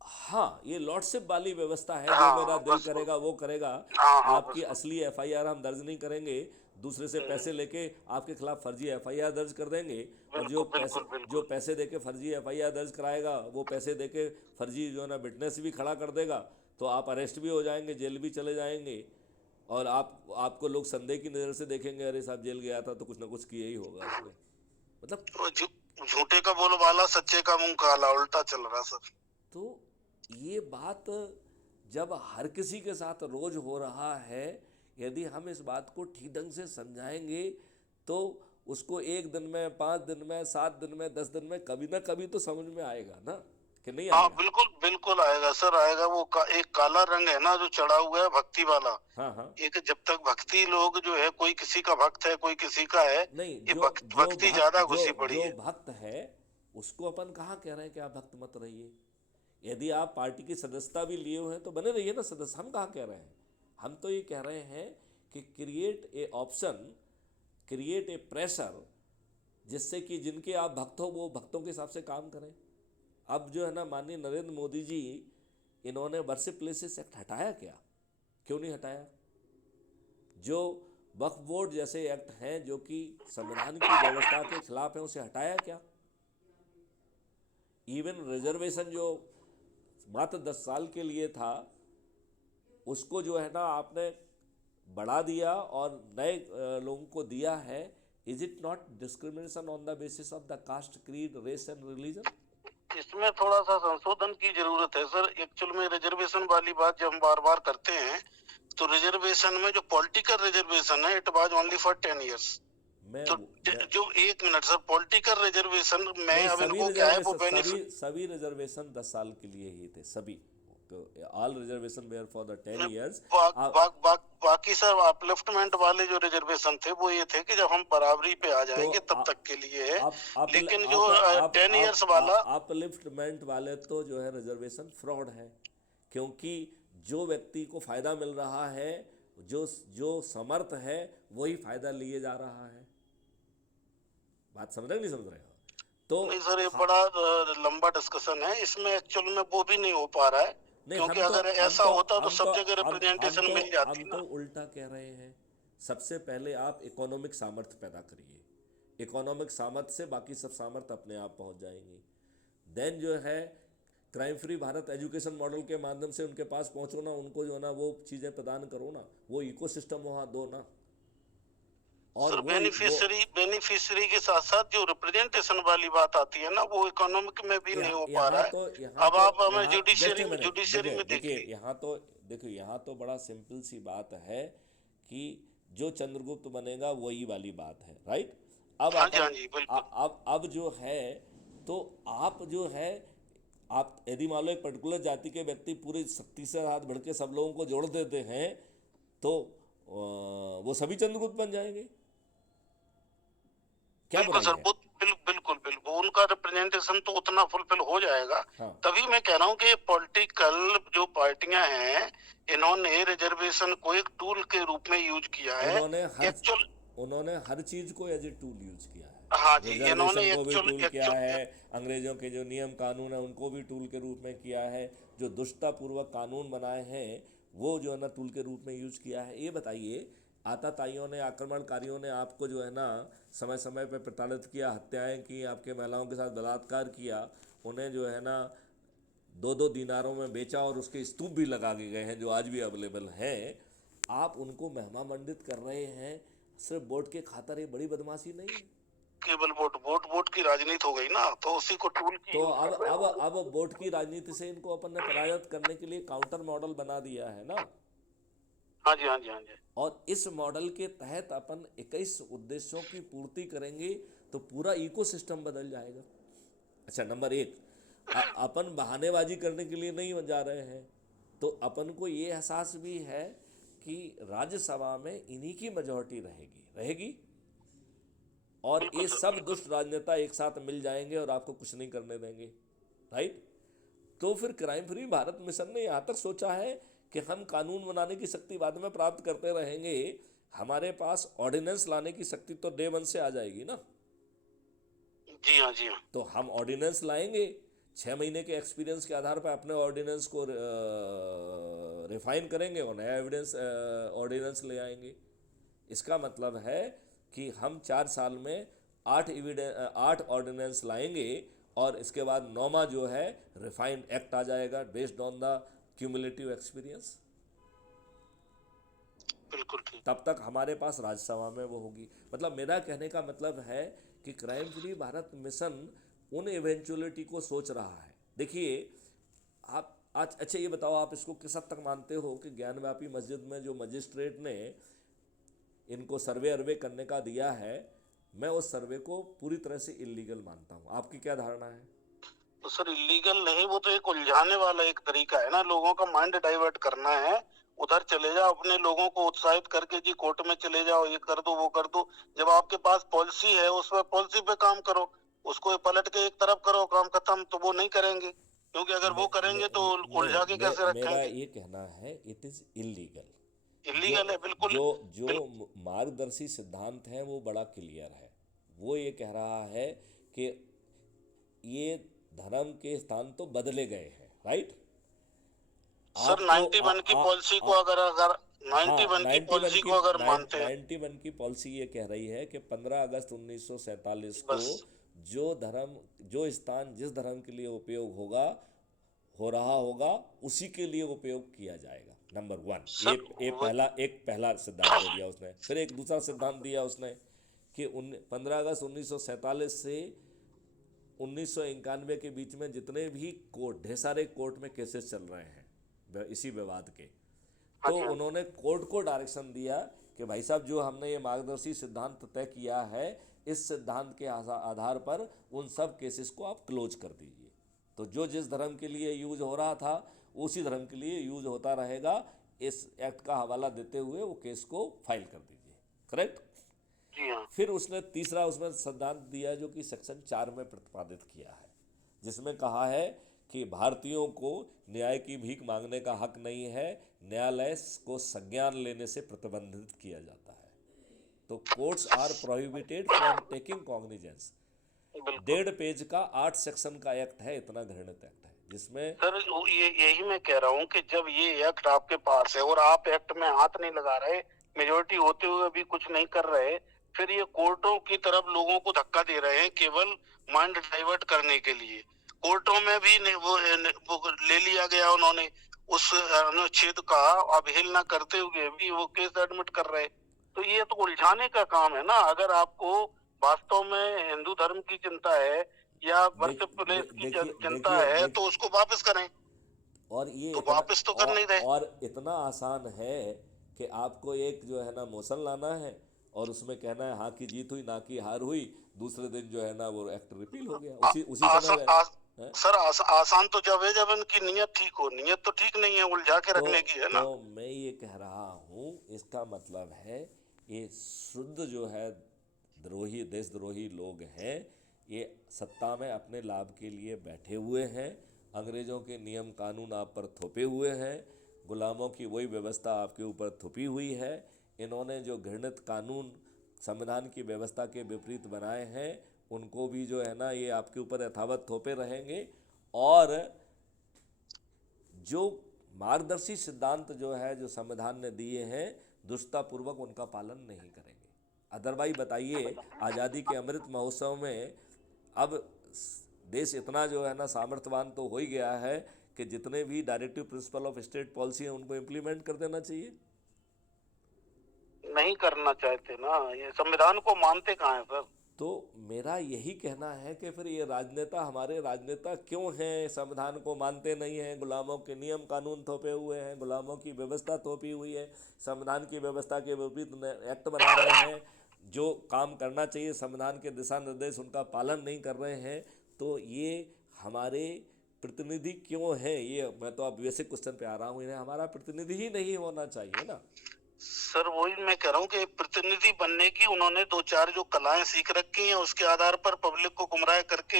हाँ, ये लॉर्डशिप वाली व्यवस्था है, जो मेरा हाँ दिल बस करेगा वो करेगा। हाँ हाँ आपकी बस बस। असली एफआईआर हम दर्ज नहीं करेंगे, दूसरे से पैसे लेके आपके खिलाफ फर्जी एफआईआर दर्ज कर देंगे। और बिल्कुल बिल्कुल जो बिल्कुल। पैसे देके फर्जी एफआईआर दर्ज कराएगा, वो पैसे देके फर्जी जो है ना विटनेस भी खड़ा कर देगा, तो आप अरेस्ट भी हो जाएंगे, जेल भी चले जाएंगे। और आपको लोग संदेह की नज़र से देखेंगे, अरे साहब जेल गया था तो कुछ ना कुछ किया ही होगा उसने। मतलब वो झूठे का बोलबाला, सच्चे का मुंह काला, उल्टा चल रहा सर। तो ये बात जब हर किसी के साथ रोज हो रहा है, यदि हम इस बात को ठीक ढंग से समझाएंगे तो उसको 1 दिन में, 5 दिन में, 7 दिन में, 10 दिन में कभी ना कभी तो समझ में आएगा ना, कि नहीं हाँ आएगा? बिल्कुल बिल्कुल आएगा सर, आएगा। वो एक काला रंग है ना जो चढ़ा हुआ है भक्ति वाला। हाँ हाँ। एक जब तक भक्ति लोग जो है, कोई किसी का भक्त है कोई किसी का है, नहीं, ये जो जो भक्ति भक्त ज्यादा जो घुसी पड़ी जो है। भक्त है उसको अपन कहाँ कह रहे हैं कि आप भक्त मत रहिए। यदि आप पार्टी की सदस्यता भी लिए हुए हैं तो बने रहिए ना सदस्य। हम कहाँ कह रहे हैं, हम तो ये कह रहे हैं कि create A option, create a pressure, जिससे कि जिनके आप भक्त हो वो भक्तों के हिसाब से काम करें। अब जो है ना, माननीय नरेंद्र मोदी जी, इन्होंने वर्शिप प्लेसेस एक्ट हटाया क्या? क्यों नहीं हटाया? जो वक्फ बोर्ड जैसे एक्ट हैं जो कि संविधान की व्यवस्था के खिलाफ है, उसे हटाया क्या? इवन रिजर्वेशन जो मात्र 10 साल के लिए था, उसको जो है ना आपने बढ़ा दिया और नए लोगों को दिया है। Is it not discrimination on the basis of the caste, creed, race and religion? इसमें थोड़ा सा संशोधन की जरूरत है सर। एक्चुअल में रिजर्वेशन वाली बात जब हम बार बार करते हैं, तो रिजर्वेशन में जो पॉलिटिकल रिजर्वेशन है, it was only for 10 years। मैं तो मैं जो 1 मिनट सर, पॉलिटिकल रिजर्वेशन में नहीं, अब सभी इनको क्या है, वो रिजर्वेशन, बेनिफिट सभी रिजर्वेशन 10 साल के लिए ही थे सभी। All reservation were for the 10 years। आप बाकी सब अपलिफ्टमेंट वाले जो रिजर्वेशन थे वो ये थे कि जब हम बराबरी पे आ तो जाएंगे तब तक के लिए है। आप लेकिन जो आप 10 years वाला, अपलिफ्टमेंट वाले तो जो है रिजर्वेशन फ्रॉड है, क्योंकि जो व्यक्ति को फायदा मिल रहा है, जो जो समर्थ है, वही फायदा लिए जा रहा है। बात समझ रहे नहीं समझ रहे हो? तो नहीं सर ये हाँ, बड़ा लंबा डिस्कशन है इसमें। एक्चुअल में वो भी नहीं हो पा रहा है, नहीं, क्योंकि अगर ऐसा होता तो सब जगह रिप्रेजेंटेशन मिल हम जाती तो ना। उल्टा कह रहे हैं। सबसे पहले आप इकोनॉमिक सामर्थ्य पैदा करिए, इकोनॉमिक सामर्थ्य से बाकी सब सामर्थ्य अपने आप पहुंच जाएंगे। देन जो है crime free Bharat education model के माध्यम से उनके पास पहुंचो ना, उनको जो है ना वो चीज़ें प्रदान करो ना, वो इकोसिस्टम वहाँ दो ना। और सर वो बेनिफिशियरी के साथ साथ जो रिप्रेजेंटेशन वाली बात आती है ना, वो इकोनॉमिक में भी नहीं हो पा रहा है। अब आप हमें यहाँ जस्ट ए मिनट जुडिशरी देखिए में देखिए देखिए। यहाँ तो देखिए, यहाँ तो बड़ा सिंपल सी बात है कि जो चंद्रगुप्त बनेगा वही वाली बात है, राइट? अब हाँ जी अपन हाँ जी बिल्कुल। अब जो है, तो आप जो है, आप यदि मान लो एक पर्टिकुलर जाति के व्यक्ति पूरी शक्ति से हाथ बढ़ के सब लोगों को जोड़ देते हैं, तो वो सभी चंद्रगुप्त बन जाएंगे। क्या बिल्कुल बुराई सर, है? वो बिल्कुल बिल्कुल उनका रिप्रेजेंटेशन तो उतना फुलफिल हो जाएगा। हाँ, तभी मैं कह रहा हूँ कि पॉलिटिकल जो पार्टियां हैं, इन्होंने रिजर्वेशन को एक टूल के रूप में यूज किया है। उन्होंने हर एक्चुअल उन्होंने हर चीज़ को एज ए टूल यूज किया है। हाँ जी, इन्होंने रिजर्वेशन को भी एक्चुअल टूल किया एक्चुअल है, अंग्रेजों के जो नियम कानून है उनको भी टूल के रूप में किया है, जो दुष्टतापूर्वक कानून बनाए हैं वो जो है ना टूल के रूप में यूज किया है। ये बताइए, आतताइयों ने, आक्रमणकारियों ने आपको जो है ना समय समय पर प्रताड़ित किया, हत्याएं की, आपके महिलाओं के साथ बलात्कार किया, उन्हें जो है ना 2-2 दीनारों में बेचा और उसके स्तूप भी लगा के गए हैं जो आज भी अवेलेबल हैं। आप उनको महिमा मंडित कर रहे हैं सिर्फ वोट के खातिर। ये बड़ी बदमाशी नहीं है? केवल वोट की राजनीति हो गई ना, तो उसी को टूल की तो यूज अब कर रहे अब हो। अब वोट की राजनीति से इनको अपन ने पराजित करने के लिए काउंटर मॉडल बना दिया है ना। हाँ जी हाँ जी हाँ जी। और इस मॉडल के तहत अपन 21 उद्देश्यों की पूर्ति करेंगे तो पूरा इकोसिस्टम बदल जाएगा। अच्छा, नंबर एक, अपन बहानेबाजी करने के लिए नहीं जा रहे हैं। तो अपन को ये एहसास भी है कि राज्यसभा में इन्हीं की मेजॉरिटी रहेगी और बिल्कुल ये सर सब बिल्कुल। दुष्ट राजनेता एक साथ मिल जाएंगे और आपको कुछ नहीं करने देंगे, राइट? तो फिर क्राइम फ्री भारत मिशन ने यहाँ तक सोचा है कि हम कानून बनाने की शक्ति बाद में प्राप्त करते रहेंगे, हमारे पास ऑर्डिनेंस लाने की शक्ति तो डे 1 से आ जाएगी ना। जी हाँ जी हाँ। तो हम ऑर्डिनेंस लाएंगे, 6 महीने के एक्सपीरियंस के आधार पर अपने ऑर्डिनेंस को रिफाइन करेंगे और नया एविडेंस ऑर्डिनेंस ले आएंगे। इसका मतलब है कि हम 4 साल में 8 ऑर्डिनेंस लाएंगे और इसके बाद 9वां जो है रिफाइंड एक्ट आ जाएगा based on the cumulative experience. बिल्कुल ठीक। तब तक हमारे पास राज्यसभा में वो होगी। मतलब मेरा कहने का मतलब है कि क्राइम फ्री भारत मिशन उन इवेंचुअलिटी को सोच रहा है। देखिए, आप आज अच्छा ये बताओ, आप इसको किस हद तक मानते हो कि ज्ञानव्यापी मस्जिद में जो मजिस्ट्रेट ने इनको सर्वे अर्वे करने का दिया है, मैं उस सर्वे को पूरी तरह से इलीगल मानता हूँ। आपकी क्या धारणा है? तो सर इलीगल नहीं, वो तो एक उलझाने वाला एक तरीका है ना, लोगों का माइंड डाइवर्ट करना है। उधर चले जाओ, अपने लोगों को उत्साहित करके जी कोर्ट में चले जाओ, ये कर दो वो कर दो। जब आपके पास पॉलिसी है, उस पर पॉलिसी पे काम करो, उसको पलट के एक तरफ करो, काम खत्म। तो वो नहीं करेंगे, क्योंकि अगर वो मैं करेंगे तो नहीं उलझा के मैं कैसे मेरा रखेंगे। ये कहना है इट इज़ इलीगल। जो इलीगल है बिल्कुल। जो जो मार्गदर्शी सिद्धांत है वो बड़ा क्लियर है। वो ये कह रहा है कि ये धर्म के स्थान तो बदले गए हैं, राइट? सर आपको 91 की पॉलिसी को आ, अगर अगर हाँ, 91 की पॉलिसी को अगर मानते हैं, 91 की पॉलिसी ये कह रही है कि 15 अगस्त 1947 को बस। जो धर्म, जो स्थान जिस धर्म के लिए उपयोग होगा, हो रहा होगा, उसी के लिए उपयोग किया जाएगा। नंबर वन, सर वो, एक पहला सिद्धांत दे दिया उसने। फिर एक दूसरा सिद्धांत दिया उसने कि 15 अगस्त 1947 से 1991 के बीच में जितने भी कोर्ट, ढेर सारे कोर्ट में केसेस चल रहे हैं इसी विवाद के, हाँ तो जी हाँ जी। उन्होंने कोर्ट को डायरेक्शन दिया कि भाई साहब, जो हमने ये मार्गदर्शी सिद्धांत तय किया है, इस सिद्धांत के आधार पर उन सब केसेस को आप क्लोज कर दीजिए। तो जो जिस धर्म के लिए यूज हो रहा था उसी धर्म के लिए यूज होता रहेगा। इस एक्ट का हवाला देते हुए वो केस को फाइल कर दीजिए। करेक्ट? जी हाँ। फिर उसने तीसरा उसमें सिद्धांत दिया जो कि सेक्शन 4 में प्रतिपादित किया है, जिसमें कहा है कि भारतीयों को न्याय की भीख मांगने का हक नहीं है, न्यायालय को संज्ञान लेने से प्रतिबंधित किया जाता है। तो courts are prohibited from taking cognizance. बिल्कुल 1.5 पेज का 8 सेक्शन का एक्ट है, इतना घृणित एक्ट है, जिसमें सर, ये यही मैं कह रहा हूँ कि जब ये एक्ट आपके पास है और आप एक्ट में हाथ नहीं लगा रहे, मेजोरिटी होते हुए भी कुछ नहीं कर रहे, फिर ये कोर्टों की तरफ लोगों को धक्का दे रहे हैं केवल माइंड डाइवर्ट करने के लिए। कोर्टों में भी वो ले लिया गया उन्होंने, उस अनुच्छेद का अवहेलना करते हुए भी वो केस एडमिट कर रहे। तो ये तो उलझाने का काम है ना। अगर आपको वास्तव में हिंदू धर्म की चिंता है या मध्य प्रदेश की देखिए जनता देखिए है, देख तो उसको वापस करें। और ये तो इतना वापस तो कर नहीं रहे। और इतना आसान है कि आपको एक जो है ना मोशन लाना है और उसमें कहना है हाँ की जीत हुई ना की हार हुई, दूसरे दिन जो है ना वो एक्ट रिपील हो गया, आ, उसी उसी समय आसा, में आ, है। सर आसान तो जब है जब इनकी नीयत ठीक हो। नीयत तो ठीक नहीं है, उलझा के तो रखने की है तो ना। मैं ये कह रहा हूँ, इसका मतलब है ये शुद्ध जो है द्रोही, देशद्रोही लोग हैं। ये सत्ता में अपने लाभ के लिए बैठे हुए हैं, अंग्रेज़ों के नियम कानून आप पर थोपे हुए हैं, गुलामों की वही व्यवस्था आपके ऊपर थोपी हुई है। इन्होंने जो घृणित कानून संविधान की व्यवस्था के विपरीत बनाए हैं, उनको भी जो है ना ये आपके ऊपर यथावत थोपे रहेंगे। और जो मार्गदर्शी सिद्धांत जो है, जो संविधान ने दिए हैं, दुष्टतापूर्वक उनका पालन नहीं करेंगे। अदरवाइज बताइए, आज़ादी के अमृत महोत्सव में अब देश इतना जो है ना सामर्थ्यवान तो हो ही गया है कि जितने भी directive principle of state policy हैं उनको इम्प्लीमेंट कर देना चाहिए। नहीं करना चाहते ना, ये संविधान को मानते कहाँ है सर। तो मेरा यही कहना है कि फिर ये राजनेता, हमारे राजनेता क्यों हैं संविधान को मानते नहीं हैं, गुलामों के नियम कानून थोपे हुए हैं, गुलामों की व्यवस्था थोपी हुई है, संविधान की व्यवस्था के विपरीत एक्ट बना रहे हैं, जो काम करना चाहिए संविधान के दिशा निर्देश उनका पालन नहीं कर रहे हैं। तो ये हमारे प्रतिनिधि क्यों हैं? ये मैं तो अब बेसिक क्वेश्चन पे आ रहा हूँ, इन्हें हमारा प्रतिनिधि ही नहीं होना चाहिए ना। सर वही मैं कह रहा हूँ कि प्रतिनिधि बनने की उन्होंने दो चार जो कलाएं सीख रखी हैं, उसके आधार पर पब्लिक को गुमराह करके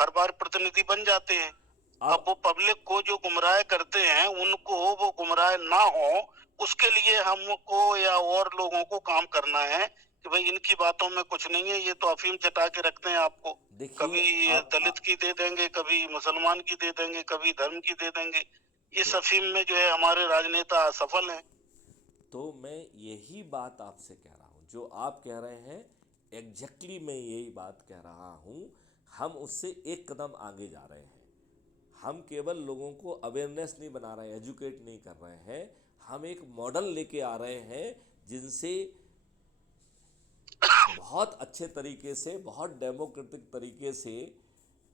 हर बार प्रतिनिधि बन जाते हैं। अब अब वो पब्लिक को जो गुमराह करते हैं, उनको वो गुमराह ना हो, उसके लिए हमको या और लोगों को काम करना है कि भाई इनकी बातों में कुछ नहीं है, ये तो अफीम चटा के रखते हैं आपको। देखिए, कभी ये आप दलित की दे देंगे, कभी मुसलमान की दे देंगे, कभी धर्म की दे देंगे। इस अफीम में जो है हमारे राजनेता असफल हैं। तो मैं यही बात आपसे कह रहा हूँ, जो आप कह रहे हैं एग्जैक्टली मैं यही बात कह रहा हूँ। हम उससे एक कदम आगे जा रहे हैं। हम केवल लोगों को अवेयरनेस नहीं बना रहे हैं, एजुकेट नहीं कर रहे हैं, हम एक मॉडल लेके आ रहे हैं जिनसे बहुत अच्छे तरीके से, बहुत डेमोक्रेटिक तरीके से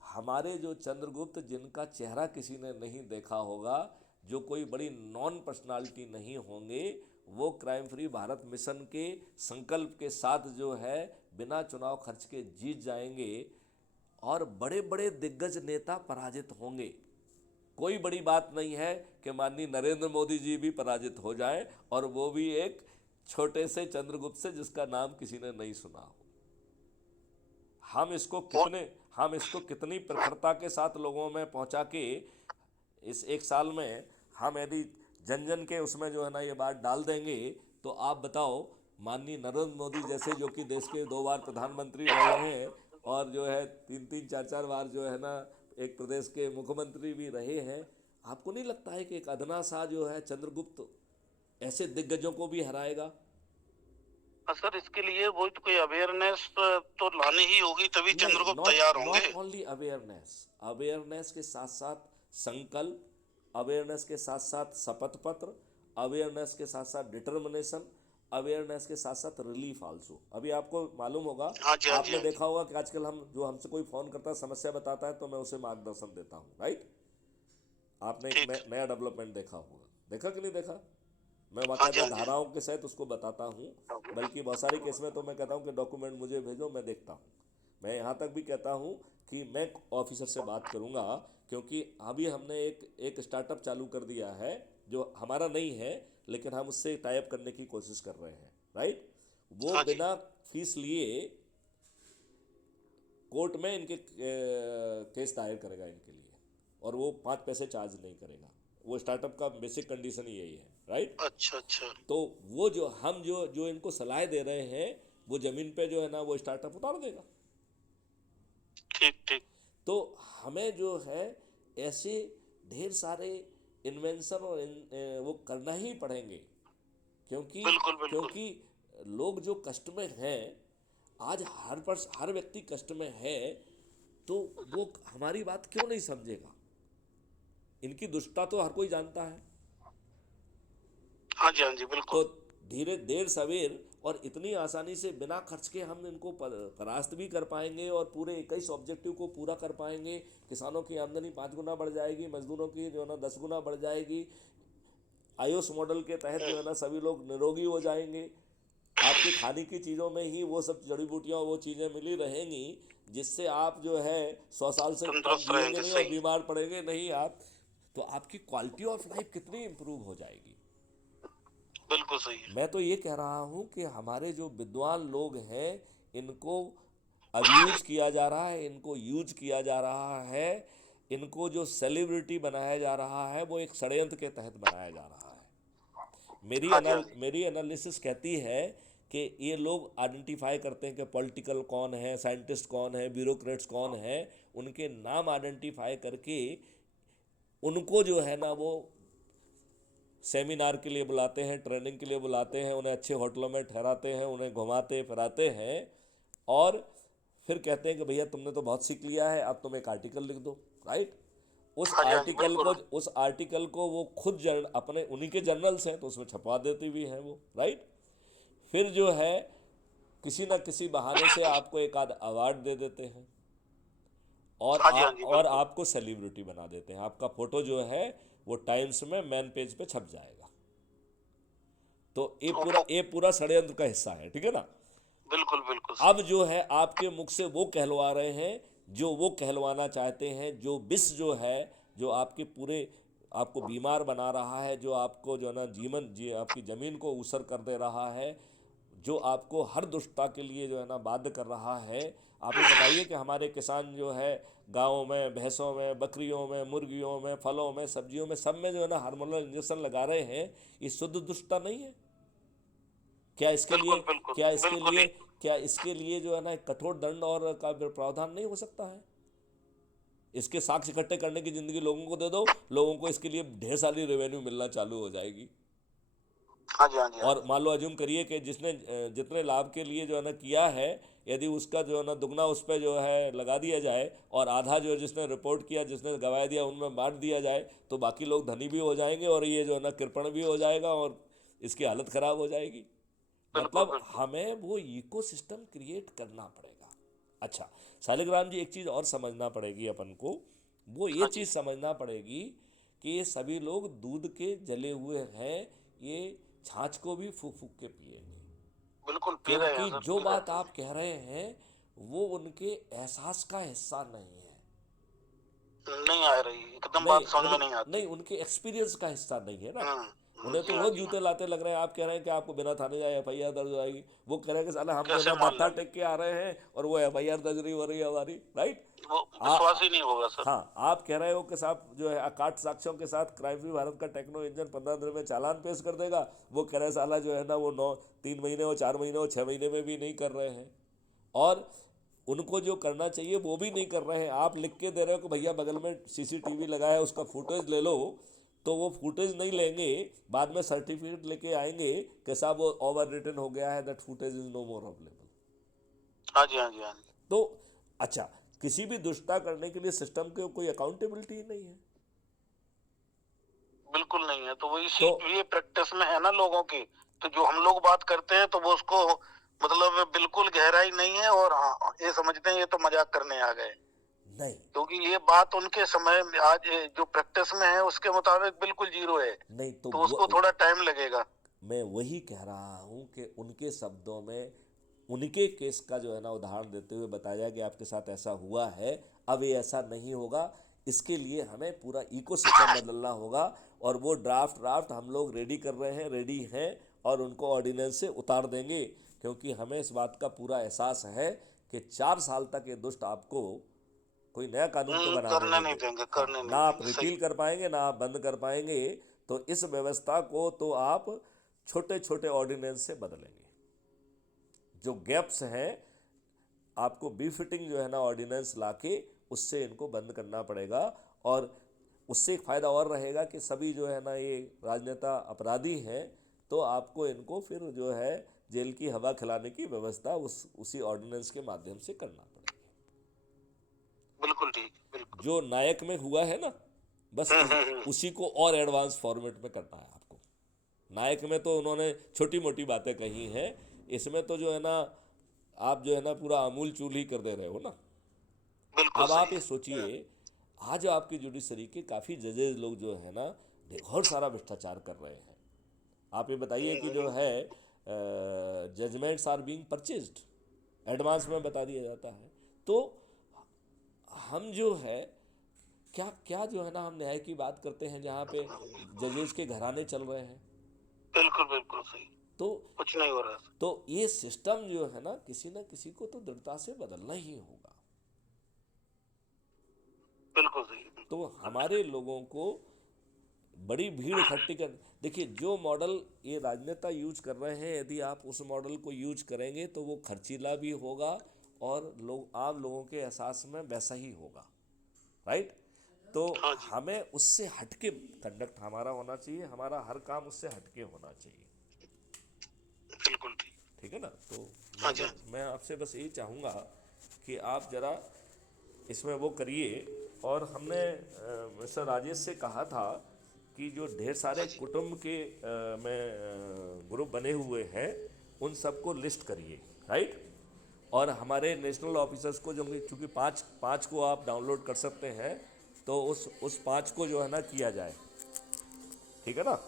हमारे जो चंद्रगुप्त, जिनका चेहरा किसी ने नहीं देखा होगा, जो कोई बड़ी नॉन पर्सनालिटी नहीं होंगे, वो क्राइम फ्री भारत मिशन के संकल्प के साथ जो है बिना चुनाव खर्च के जीत जाएंगे और बड़े बड़े दिग्गज नेता पराजित होंगे। कोई बड़ी बात नहीं है कि माननीय नरेंद्र मोदी जी भी पराजित हो जाएं, और वो भी एक छोटे से चंद्रगुप्त से जिसका नाम किसी ने नहीं सुना हो। हम इसको कितनी प्रखरता के साथ लोगों में पहुंचा के इस एक साल में हम यदि जन जन के उसमें जो है ना ये बात डाल देंगे, तो आप बताओ, माननीय नरेंद्र मोदी जैसे जो कि देश के 2 बार प्रधानमंत्री रहे हैं और जो है 3-3, 4-4 बार जो है ना एक प्रदेश के मुख्यमंत्री भी रहे हैं, आपको नहीं लगता है कि एक अदना सा जो है चंद्रगुप्त ऐसे दिग्गजों को भी हराएगा? सर इसके लिए वो तो कोई अवेयरनेस तो लानी ही होगी, तभी चंद्रगुप्त तैयार होंगे। नॉट ओनली अवेयरनेस के साथ साथ संकल्प, अवेयरनेस के साथ साथ शपथ पत्र, अवेयरनेस के साथ साथ डिटर्मिनेशन, अवेयरनेस के साथ साथ रिलीफ आल्सो। अभी आपको मालूम होगा, हाँ जी, हाँ जी, आपने हाँ जी। देखा होगा कि आजकल हमसे कोई फोन करता है, समस्या बताता है, तो मैं उसे मार्गदर्शन देता हूँ, राइट? आपने एक ठीक। नया डेवलपमेंट देखा होगा, देखा कि नहीं देखा? मैं हाँ जी, बाकायदा हाँ जी। धाराओं के सहित उसको बताता हूँ, बल्कि बहुत सारे केस में तो मैं कहता हूँ कि डॉक्यूमेंट मुझे भेजो, मैं देखता हूँ। मैं यहाँ तक भी कहता हूँ कि मैं ऑफिसर से बात करूँगा, क्योंकि अभी हमने एक स्टार्टअप चालू कर दिया है जो हमारा नहीं है, लेकिन हम उससे टाई अप करने की कोशिश कर रहे हैं, राइट? वो हाँ जी। बिना फीस लिए कोर्ट में इनके केस दायर करेगा इनके लिए, और वो 5 पैसे चार्ज नहीं करेगा। वो स्टार्टअप का बेसिक कंडीशन ही यही है, राइट? अच्छा अच्छा। तो वो जो हम जो इनको सलाह दे रहे हैं, वो जमीन पे जो है ना वो स्टार्टअप उतार देगा। ठीक ठीक। तो हमें जो है ऐसे ढेर सारे इन्वेंशन और वो करना ही पड़ेंगे, क्योंकि बिल्कुल बिल्कुल। क्योंकि लोग जो कष्ट में हैं, आज हर व्यक्ति कष्ट में है, तो वो हमारी बात क्यों नहीं समझेगा? इनकी दुष्टता तो हर कोई जानता है। हाँ जी, हाँ जी, तो बिल्कुल। धीरे देर सवेर और इतनी आसानी से बिना खर्च के हम इनको परास्त भी कर पाएंगे और पूरे 21 ऑब्जेक्टिव को पूरा कर पाएंगे। किसानों की आमदनी 5 गुना बढ़ जाएगी, मजदूरों की जो है ना 10 गुना बढ़ जाएगी। आयुष मॉडल के तहत जो है ना सभी लोग निरोगी हो जाएंगे। आपके खाने की चीज़ों में ही वो सब जड़ी बूटियाँ, वो चीज़ें मिली रहेंगी जिससे आप जो है 100 साल से कम तंदुरुस्त जिएंगे रहेंगे, नहीं और सही। बीमार पड़ेंगे नहीं आप। तो आपकी क्वालिटी ऑफ लाइफ कितनी इम्प्रूव हो जाएगी। बिल्कुल सही है। मैं तो ये कह रहा हूँ कि हमारे जो विद्वान लोग हैं, इनको अब्यूज किया जा रहा है, इनको यूज किया जा रहा है, इनको जो सेलिब्रिटी बनाया जा रहा है वो एक षड्यंत्र के तहत बनाया जा रहा है। हाँ जी, हाँ जी। मेरी एनालिसिस कहती है कि ये लोग आइडेंटिफाई करते हैं कि पॉलिटिकल कौन है, साइंटिस्ट कौन है, ब्यूरोक्रेट्स कौन है, उनके नाम आइडेंटिफाई करके उनको जो है ना वो सेमिनार के लिए बुलाते हैं, ट्रेनिंग के लिए बुलाते हैं, उन्हें अच्छे होटलों में ठहराते हैं, उन्हें घुमाते फिराते हैं, और फिर कहते हैं कि भैया तुमने तो बहुत सीख लिया है, अब तुम एक आर्टिकल लिख दो, राइट? हाँ जी, हाँ जी, बिल्कुल। उस आर्टिकल को वो खुद अपने उन्हीं के जर्नल्स हैं तो उसमें छपवा देती भी हैं वो, राइट? फिर जो है किसी ना किसी बहाने से आपको एक आध अवार्ड दे देते हैं, हाँ जी, हाँ जी, और बिल्कुल। आपको सेलिब्रिटी बना देते हैं। आपका फोटो जो है वो टाइम्स में मेन पेज पे छप जाएगा। तो तो ये पूरा षड्यंत्र का हिस्सा है, ठीक है ना? बिल्कुल बिल्कुल अब सही। जो है आपके मुख से वो कहलवा रहे हैं जो वो कहलवाना चाहते हैं, जो विष जो है, जो आपके पूरे आपको बीमार बना रहा है, जो आपको जो है ना आपकी ज़मीन को ऊसर कर दे रहा है, जो आपको हर दुष्टता के लिए जो है ना बाध्य कर रहा है। आप ये बताइए कि हमारे किसान जो है गाँव में, भैंसों में, बकरियों में, मुर्गियों में, फलों में, सब्जियों में, सब में जो है ना हार्मोनल इंजेक्शन लगा रहे हैं। ये शुद्ध दुष्टता नहीं है? क्या इसके लिए बिल्कुल बिल्कुल क्या इसके बिल्कुल लिए ही। क्या इसके लिए जो है ना एक कठोर दंड और का प्रावधान नहीं हो सकता है? इसके साक्ष्य इकट्ठे करने की जिंदगी लोगों को दे दो, लोगों को इसके लिए ढेर सारी रेवेन्यू मिलना चालू हो जाएगी। हाँ जी, हाँ जी, हाँ और जी। मान लो अज्यूम करिए कि जिसने जितने लाभ के लिए जो है ना किया है, यदि उसका जो है ना दुगना उस पर जो है लगा दिया जाए, और आधा जो जिसने रिपोर्ट किया, जिसने गवाह दिया, उनमें बांट दिया जाए, तो बाकी लोग धनी भी हो जाएंगे और ये जो है ना कृपण भी हो जाएगा और इसकी हालत ख़राब हो जाएगी। बिल्कुल मतलब बिल्कुल। हमें वो इकोसिस्टम क्रिएट करना पड़ेगा। अच्छा, शालिग्राम जी, एक चीज़ और समझना पड़ेगी अपन को, वो ये हाँ जी। चीज़ समझना पड़ेगी कि ये सभी लोग दूध के जले हुए हैं, ये छाछ को भी फूक फूक के पिएंगे। बिल्कुल पी रहे हैं क्योंकि सर, जो पी रहे बात हैं। आप कह रहे हैं वो उनके एहसास का हिस्सा नहीं है। नहीं आ रही, एकदम नहीं बात समझ उन में नहीं नहीं आती। उनके एक्सपीरियंस का हिस्सा नहीं है ना। उन्हें तो जी हाँ, रोज जी हाँ। जूते लाते लग रहे हैं। आप कह रहे हैं कि आपको बिना थाने जाए एफआईआर दर्ज हो जाएगी, वो कह रहे हैं कि साला हम जो है कैसे ना मान मत्था लेंगे? टेक के आ रहे हैं और वो एफआईआर दर्ज नहीं हो रही है हमारी, राइट। वो आ विश्वास ही नहीं होगा सर। हाँ, आप कह रहे हो कि साहब जो है अकाट साक्ष्यों के साथ क्राइम फ्री भारत का टेक्नो इंजन 15 दिन में चालान पेश कर देगा। वो कह रहे हैं साला जो है ना वो 3 महीने हो, 4 महीने हो, 6 महीने में भी नहीं कर रहे हैं। और उनको जो करना चाहिए वो भी नहीं कर रहे हैं। आप लिख के दे रहे हो कि भैया बगल में सीसीटीवी लगा है उसका फुटेज ले लो, तो वो फुटेज नहीं लेंगे, बाद में सर्टिफिकेट लेके आएंगे कि साहब वो ओवर रिटन हो गया है, that footage is no more available. हाँ जी, हाँ जी, हाँ जी। तो अच्छा, किसी भी दुष्टता करने के लिए सिस्टम के कोई अकाउंटेबिलिटी नहीं है। बिल्कुल नहीं है, तो वो इसी तो ये प्रैक्टिस में है ना लोगों की। तो जो हम लोग बात करते हैं तो वो उसको मतलब बिल्कुल गहराई नहीं है, और हाँ, ये समझते हैं ये तो मजाक करने आ गए। नहीं क्योंकि ये बात उनके समय में आज जो प्रैक्टिस में है उसके मुताबिक बिल्कुल जीरो है। नहीं तो तो उसको थोड़ा टाइम लगेगा। मैं वही कह रहा हूँ कि उनके शब्दों में उनके केस का जो है ना उदाहरण देते हुए बताया कि आपके साथ ऐसा हुआ है, अब ये ऐसा नहीं होगा। इसके लिए हमें पूरा इकोसिस्टम बदलना होगा, और वो ड्राफ्ट हम लोग रेडी कर रहे हैं, रेडी हैं, और उनको ऑर्डिनेंस से उतार देंगे। क्योंकि हमें इस बात का पूरा एहसास है कि 4 साल तक ये दुष्ट आपको कोई नया कानून तो बनाने करने नहीं नहीं दे। देंगे, हाँ, करने ना नहीं आप देंगे, सही। रिपील कर पाएंगे ना आप बंद कर पाएंगे। तो इस व्यवस्था को तो आप छोटे छोटे ऑर्डिनेंस से बदलेंगे। जो गैप्स हैं आपको बीफिटिंग जो है ना ऑर्डिनेंस लाके उससे इनको बंद करना पड़ेगा। और उससे एक फ़ायदा और रहेगा कि सभी जो है ना ये राजनेता अपराधी हैं, तो आपको इनको फिर जो है जेल की हवा खिलाने की व्यवस्था उसी ऑर्डिनेंस के माध्यम से करना पड़ेगी। बिल्कुल ठीक, बिल्कुल। जो नायक में हुआ है ना, बस हम्म। उसी को और एडवांस फॉर्मेट में करना है आपको। नायक में तो उन्होंने छोटी मोटी बातें कही हैं, इसमें तो जो है ना आप जो है ना पूरा अमूल चूल ही कर दे रहे हो ना। बिल्कुल अब सही आप ये है। सोचिए, आज आपकी जुडिशरी के काफ़ी जजेज लोग जो है ना बहुत सारा भ्रष्टाचार कर रहे हैं। आप ये बताइए कि जो है judgments are being purchased, advance में बता दिया जाता है। तो हम जो है क्या क्या जो है ना हम न्याय की बात करते हैं जहाँ पे जजेस के घराने चल रहे हैं। बिल्कुल बिल्कुल सही। तो कुछ नहीं हो रहा। तो ये सिस्टम जो है ना किसी को तो दृढ़ता से बदलना ही होगा। बिल्कुल सही, तो बिल्कुल। हमारे लोगों को बड़ी भीड़ इकट्ठी कर, देखिए जो मॉडल ये राजनेता यूज कर रहे हैं, यदि आप उस मॉडल को यूज करेंगे तो वो खर्चीला भी होगा और लोग आम लोगों के एहसास में वैसा ही होगा, राइट। तो हाँ जी। हमें उससे हटके कंडक्ट हमारा होना चाहिए, हमारा हर काम उससे हटके होना चाहिए, बिल्कुल ठीक। ठीक है ना। तो हाँ जी, हाँ जी। मैं आपसे बस यही चाहूँगा कि आप ज़रा इसमें वो करिए। और हमने मिस्टर राजेश से कहा था कि जो ढेर सारे हाँ जी। कुटुंब के में ग्रुप बने हुए हैं उन सबको लिस्ट करिए, राइट। और हमारे नेशनल ऑफिसर्स को जो, चूँकि पाँच पाँच को आप डाउनलोड कर सकते हैं, तो उस 5 को जो है ना किया जाए, ठीक है ना।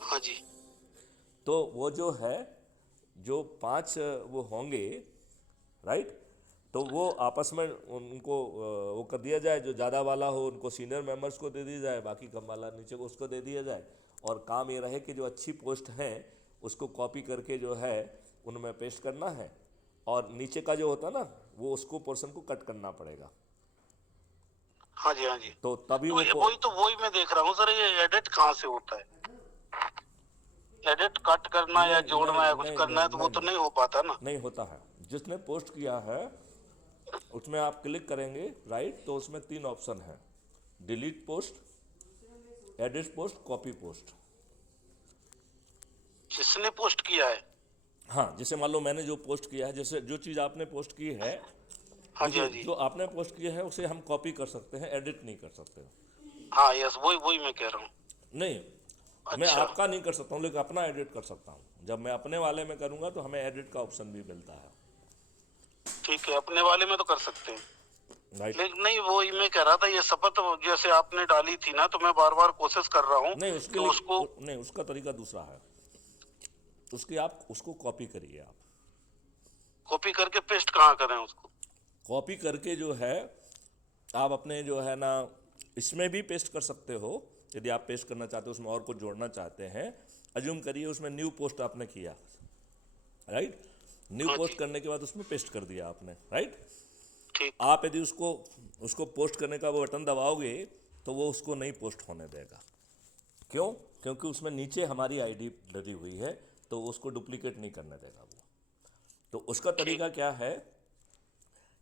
हाँ जी। तो वो जो है जो 5 वो होंगे, राइट, तो वो आपस में उनको वो कर दिया जाए। जो ज़्यादा वाला हो उनको सीनियर मेंबर्स को दे दिया जाए, बाकी कम वाला नीचे को उसको दे दिया जाए। और काम ये रहे कि जो अच्छी पोस्ट हैं उसको कॉपी करके जो है उनमें पेस्ट करना है, और नीचे का जो होता है ना वो उसको पोर्शन को कट करना पड़ेगा। हाँ जी, हाँ जी। तो तभी तो वो वही मैं देख रहा हूँ सर, ये एडिट कहाँ से होता है? एडिट कट करना या नहीं जोड़ना नहीं या कुछ नहीं करना नहीं है तो वो नहीं तो नहीं नहीं हो पाता ना। नहीं होता है। जिसने पोस्ट किया है उसमें आप क्लिक करेंगे, राइट, तो उसमें 3 ऑप्शन है, delete post, edit post, copy post. जिसने पोस्ट किया है। हाँ, जैसे मान लो मैंने जो पोस्ट किया है, जैसे जो चीज़ आपने पोस्ट की है, हाँ जी, देखिए हाँ जी। जो आपने पोस्ट किया है उसे हम कॉपी कर सकते हैं, एडिट नहीं कर सकते। हाँ, यस, वही वही मैं कह रहा हूँ। नहीं, मैं अच्छा। आपका नहीं कर सकता हूँ लेकिन अपना एडिट कर सकता हूँ। जब मैं अपने वाले में करूँगा तो हमें एडिट का ऑप्शन भी मिलता है। ठीक है, अपने वाले में तो कर सकते हैं, राइट। लेकिन नहीं वो ही मैं कह रहा था, ये शपथ जैसे आपने डाली थी ना, तो मैं बार बार कोशिश कर रहा हूँ नहीं उसके कि उसको लिए नहीं, उसका तरीका दूसरा है। उसकी आप उसको कॉपी करिए। आप कॉपी करके पेस्ट कहाँ करें उसको? कॉपी करके जो है आप अपने जो है ना इसमें भी पेस्ट कर सकते हो। यदि आप पेस्ट करना चाहते हो, उसमें और कुछ जोड़ना चाहते हैं, अज्यूम करिए उसमें न्यू पोस्ट आपने किया, राइट। न्यू हाँ पोस्ट जी, करने के बाद उसमें पेस्ट कर दिया आपने, राइट। ठीक। आप यदि उसको उसको पोस्ट करने का वो बटन दबाओगे तो वो उसको नहीं पोस्ट होने देगा। क्यों? क्योंकि उसमें नीचे हमारी आईडी डली हुई है, तो वो उसको डुप्लीकेट नहीं करने देगा वो। तो उसका ठीक। तरीका क्या है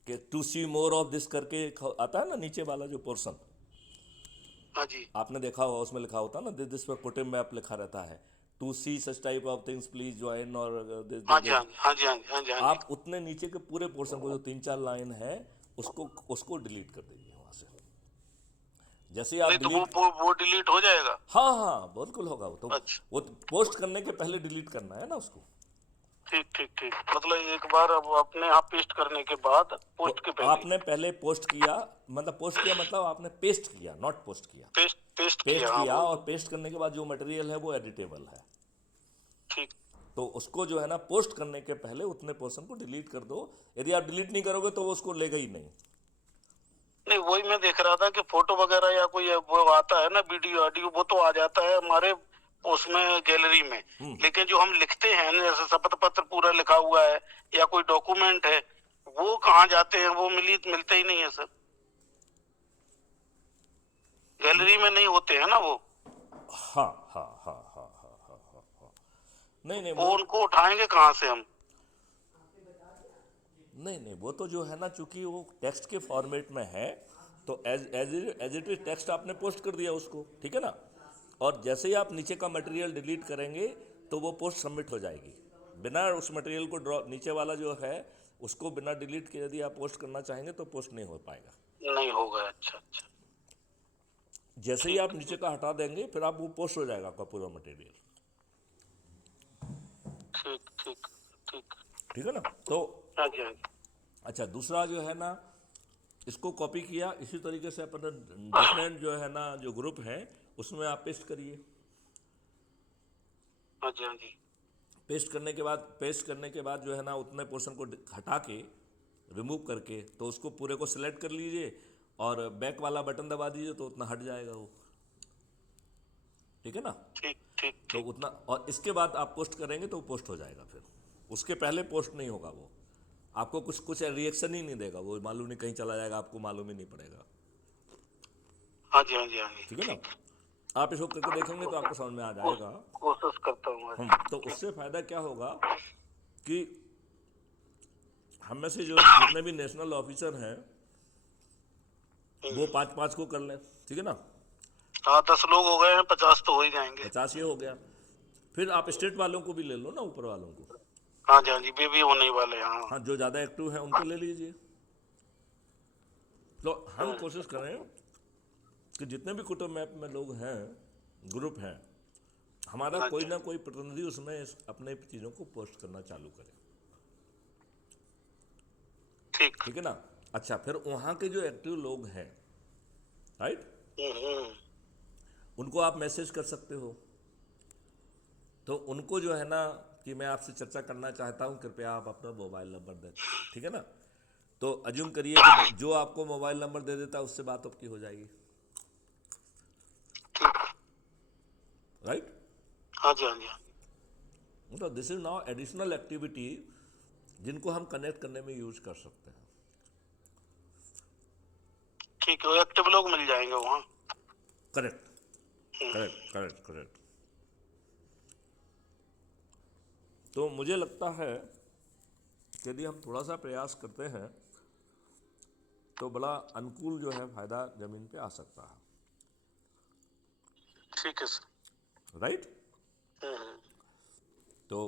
कि to see more of this करके आता है ना नीचे वाला जो पोर्शन, हाँ जी, आपने देखा होगा, उसमें लिखा होता है ना दिस पर पुट मैप लिखा रहता है, to see such type of things please join और दिस हाँ दिस जी, हाँ दिस। जी, हाँ जी, हाँ जी, हाँ जी, हाँ जी। आप उतने नीचे के पूरे पोर्शन को जो 3-4 लाइन है उसको उसको डिलीट कर दीजिए वहाँ से। जैसे ही आप नहीं तो डिलीट, वो डिलीट हो जाएगा? हाँ हाँ बिल्कुल होगा वो तो। अच्छा, वो पोस्ट करने के पहले डिलीट करना है ना उसको। ठीक ठीक ठीक, मतलब एक बार अब अपने आप पेस्ट करने के बाद, तो पोस्ट के पहले आपने पहले पोस्ट किया, मतलब पोस्ट किया मतलब आपने पेस्ट किया, नॉट पोस्ट किया। पेस्ट पेस्ट पेस्ट किया, हाँ किया वो। और पेस्ट करने के बाद जो मटेरियल है वो एडिटेबल है, ठीक। तो उसको जो है ना पोस्ट करने के पहले उतने पोर्शन को डिलीट कर दो। यदि आप डिलीट नहीं करोगे तो वो उसको लेगा ही नहीं। नहीं वही मैं देख रहा था कि फोटो वगैरह या कोई वो आता है ना, वीडियो ऑडियो, वो तो आ जाता है हमारे उसमें गैलरी में, लेकिन जो हम लिखते हैं ना, जैसे शपथ पत्र पूरा लिखा हुआ है या कोई डॉक्यूमेंट है, वो कहाँ जाते हैं? वो मिलते ही नहीं है सर, गैलरी में नहीं होते हैं ना वो। हाँ हाँ हाँ हाँ हाँ हाँ हाँ हाँ। नहीं नहीं वो वो, उनको उठाएंगे कहाँ से हम? नहीं नहीं वो तो जो है ना, चूंकि वो टेक्स्ट के फॉर्मेट में है तो एज इट इज टेक्स्ट आपने पोस्ट कर दिया उसको, ठीक है ना। और जैसे ही आप नीचे का मटेरियल डिलीट करेंगे तो वो पोस्ट सबमिट हो जाएगी। बिना उस मटेरियल को ड्रॉ, नीचे वाला जो है उसको बिना डिलीट के यदि आप पोस्ट करना चाहेंगे तो पोस्ट नहीं हो पाएगा। नहीं होगा, अच्छा अच्छा। जैसे ही ठीक आप नीचे का हटा देंगे फिर आप वो पोस्ट हो जाएगा आपका पूरा मटेरियल, ठीक ठीक ठीक। ठीक है ना। तो हाँ जी, हाँ जी। अच्छा, दूसरा जो है ना, इसको कॉपी किया, इसी तरीके से अपना डिफरेंट जो है ना जो ग्रुप है उसमें आप पेस्ट करिए। हाँ जी, हाँ जी। पेस्ट करने के बाद जो है ना उतने पोर्शन को हटा के रिमूव करके तो उसको पूरे को सिलेक्ट कर लीजिए और बैक वाला बटन दबा दीजिए तो उतना हट जाएगा वो, ठीक है ना। ठीक ठीक तो ठीक। उतना, और इसके बाद आप पोस्ट करेंगे तो वो पोस्ट हो जाएगा। फिर उसके पहले पोस्ट नहीं होगा वो, आपको कुछ कुछ रिएक्शन ही नहीं देगा वो, मालूम नहीं कहीं चला जाएगा, आपको मालूम ही नहीं पड़ेगा, हाँ जी, हाँ जी, हाँ जी। ठीक है ना। आप इसको करके देखेंगे तो आपको समझ में आ कोश- जाएगा। कोशिश करता हूँ आज। तो ठीक। उससे फ़ायदा क्या होगा कि हम में से जो जितने भी नेशनल ऑफिसर हैं वो 5-5 को कर लें, ठीक है ना। हाँ 10 लोग हो गए हैं, 50 तो हो ही जाएंगे। 50 ये हो गया। फिर आप स्टेट वालों को भी ले लो ना, ऊपर वालों को। हाँ जी, हाँ जी, बेबी होने ही वाले हैं, हाँ। हाँ, जो ज़्यादा एक्टिव हैं उनको ले लीजिए। तो हम कोशिश करें कि जितने भी कुटुंब मैप में लोग हैं, ग्रुप हैं, हमारा हाँ कोई जी, ना कोई प्रतिनिधि उसमें अपने चीज़ों को पोस्ट करना चालू करे, ठीक। ठीक है ना। अच्छा, फिर वहाँ के जो एक्टिव लोग हैं, राइट, हम्म। उनको आप मैसेज कर सकते हो। तो उनको जो है ना कि मैं आपसे चर्चा करना चाहता हूँ, कृपया आप अपना मोबाइल नंबर दें, ठीक है ना। तो अज्यूम करिए कि जो आपको मोबाइल नंबर दे देता है उससे बात आपकी हो जाएगी, ठीक। राइट। हाँ जी, हाँ जी, हाँ जी। तो this is now additional activity जिनको हम कनेक्ट करने में यूज कर सकते हैं। ठीक है, एक्टिव लोग मिल जाएंगे वहाँ। Correct correct correct correct. तो मुझे लगता है कि यदि हम थोड़ा सा प्रयास करते हैं तो बड़ा अनुकूल जो है फायदा जमीन पे आ सकता है, ठीक है सर। राइट। हम्म। तो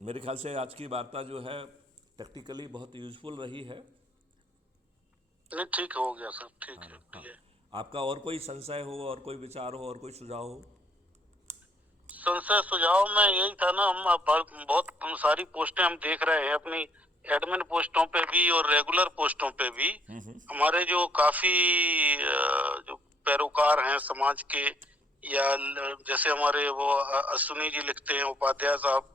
मेरे ख्याल से आज की वार्ता जो है टेक्निकली बहुत यूजफुल रही है। नहीं ठीक हो गया सर, ठीक है, हाँ, ठीक है। आपका और कोई संशय हो और कोई विचार हो और कोई सुझाव हो? संशय सुझाव में यही था ना, हम बहुत सारी पोस्टें हम देख रहे हैं अपनी एडमिन पोस्टों पे भी और रेगुलर पोस्टों पे भी। हमारे जो काफी जो पैरोकार हैं समाज के, या जैसे हमारे वो अश्विनी जी लिखते हैं, उपाध्याय साहब,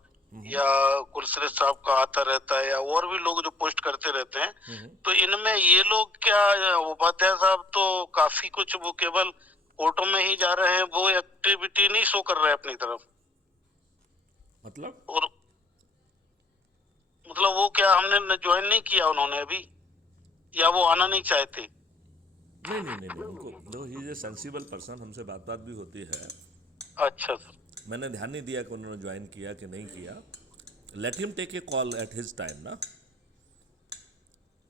या कुलश्रेष्ठ साहब का आता रहता है, या और भी लोग जो पोस्ट करते रहते हैं, तो इनमें ये लोग क्या, उपाध्याय साहब तो काफी कुछ वो केवल कोर्टों में ही जा रहे हैं, वो एक्टिविटी नहीं शो कर रहे हैं अपनी तरफ। मतलब और मतलब वो क्या, हमने ज्वाइन नहीं किया उन्होंने अभी, या वो आना नहीं चाहते? नहीं नहीं नहीं नहीं, उनको जो he is a sensible person, हमसे बात बात भी होती है। अच्छा सर। मैंने ध्यान नहीं दिया कि उन्होंने ज्वाइन किया कि नहीं किया। Let him take a call at his time ना।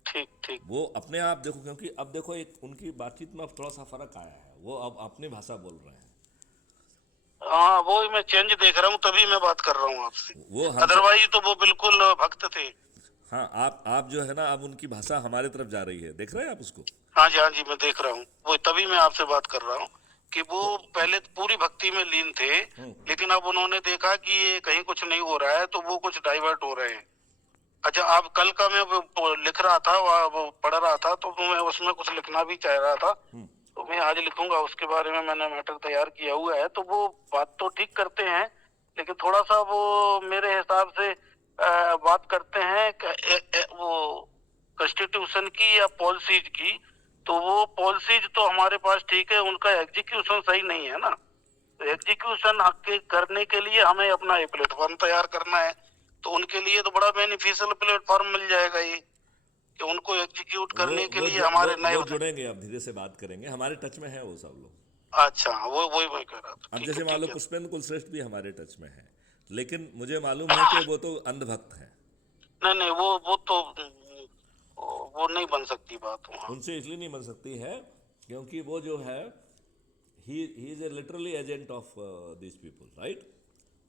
ठीक ठीक। वो अपने आप देखो, क्योंकि अब देखो एक उनकी बातचीत में अब थोड़ा सा फर्क आया है, वो अब अपनी भाषा बोल रहे हैं। हाँ, वो ही मैं चेंज देख रहा हूँ, तभी मैं बात कर रहा हूँ आपसे। वो हमसे, अदरवाइज तो वो बिल्कुल भक्त थे। हाँ, आप जो है ना, अब उनकी भाषा हमारे तरफ जा रही है, देख रहे हैं आप उसको? हाँ जी, हाँ जी, मैं देख रहा हूँ, वो तभी मैं आपसे बात कर रहा हूँ कि वो तो पहले पूरी भक्ति में लीन थे, लेकिन अब उन्होंने देखा कि ये कहीं कुछ नहीं हो रहा है, तो वो कुछ डाइवर्ट हो रहे हैं। अच्छा, आप कल का मैं वो लिख रहा था, वो पढ़ रहा था, तो मैं उसमें कुछ लिखना भी चाह रहा था, तो मैं आज लिखूंगा उसके बारे में, मैंने मैटर तैयार किया हुआ है। तो वो बात तो ठीक करते हैं, लेकिन थोड़ा सा वो मेरे हिसाब से बात करते हैं वो कॉन्स्टिट्यूशन की या पॉलिसीज की, तो वो पॉलिसीज तो हमारे पास ठीक है, उनका एग्जीक्यूशन सही नहीं है ना। तो एग्जीक्यूशन करने के लिए हमें अपना एक प्लेटफॉर्म तैयार करना है, तो उनके लिए तो बड़ा बेनिफिशियल प्लेटफॉर्म मिल जाएगा ये, कि उनको एग्जीक्यूट करने के लिए हमारे नए वो जुड़ेंगे, अब धीरे से बात करेंगे, हमारे टच में है वो सब लोग। अच्छा, वो वही मैं कह रहा था। अब ठीक है जैसे मान लो ठीक है। पुष्पेंद्र कुलश्रेष्ठ भी हमारे टच में है, लेकिन मुझे मालूम है कि वो तो अंधभक्त हैं। नहीं नहीं, वो तो वो नहीं बन सकती बात वहाँ। उनसे इसलिए नहीं बन सकती है क्योंकि वो जो है, he is a literally agent of this people, right?